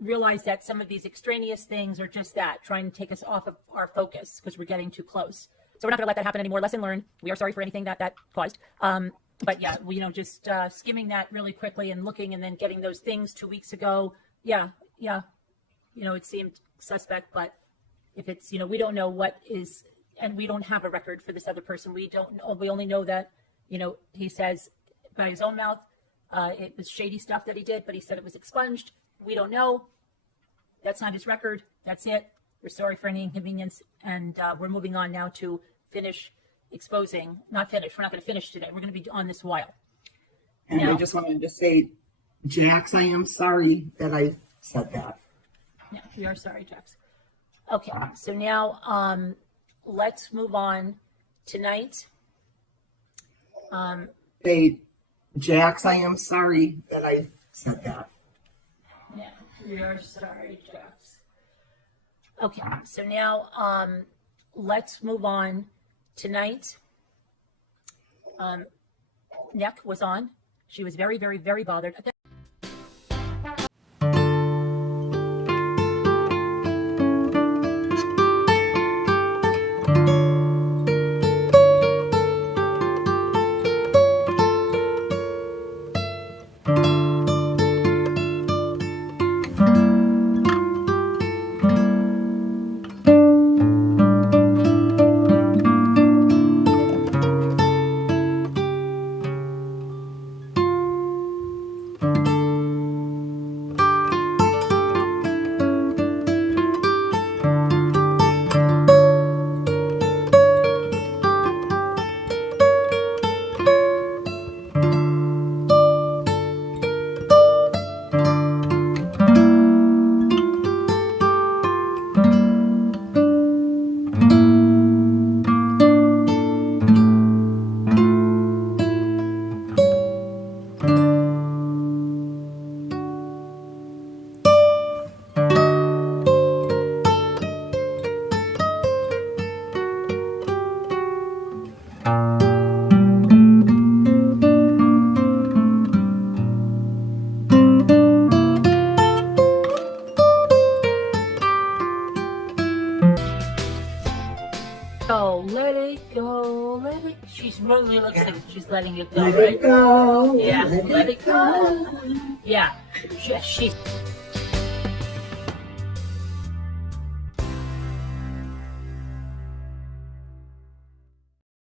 realize that some of these extraneous things are just that, trying to take us off of our focus because we're getting too close. So we're not going to let that happen anymore. Lesson learned. We are sorry for anything that caused. But yeah, just skimming that really quickly and looking and then getting those things 2 weeks ago. Yeah. It seemed suspect, but if it's, we don't know what is, and we don't have a record for this other person. We don't know. We only know that, he says by his own mouth, it was shady stuff that he did, but he said it was expunged. We don't know. That's not his record. That's it. We're sorry for any inconvenience. And we're moving on now to finish exposing. Not finish. We're not going to finish today. We're going to be on this while. And now, I just wanted to say, JAX, I am sorry that I said that. Yeah, we are sorry, Jax. Okay, so now let's move on tonight. Hey, JAX, I am sorry that I said that. Yeah, we are sorry, Jax. Okay, so now let's move on tonight. Neck was on. She was very, very, very bothered. She really looks like she's letting it go, Let right? it go. Yeah, let it go. Yeah, she's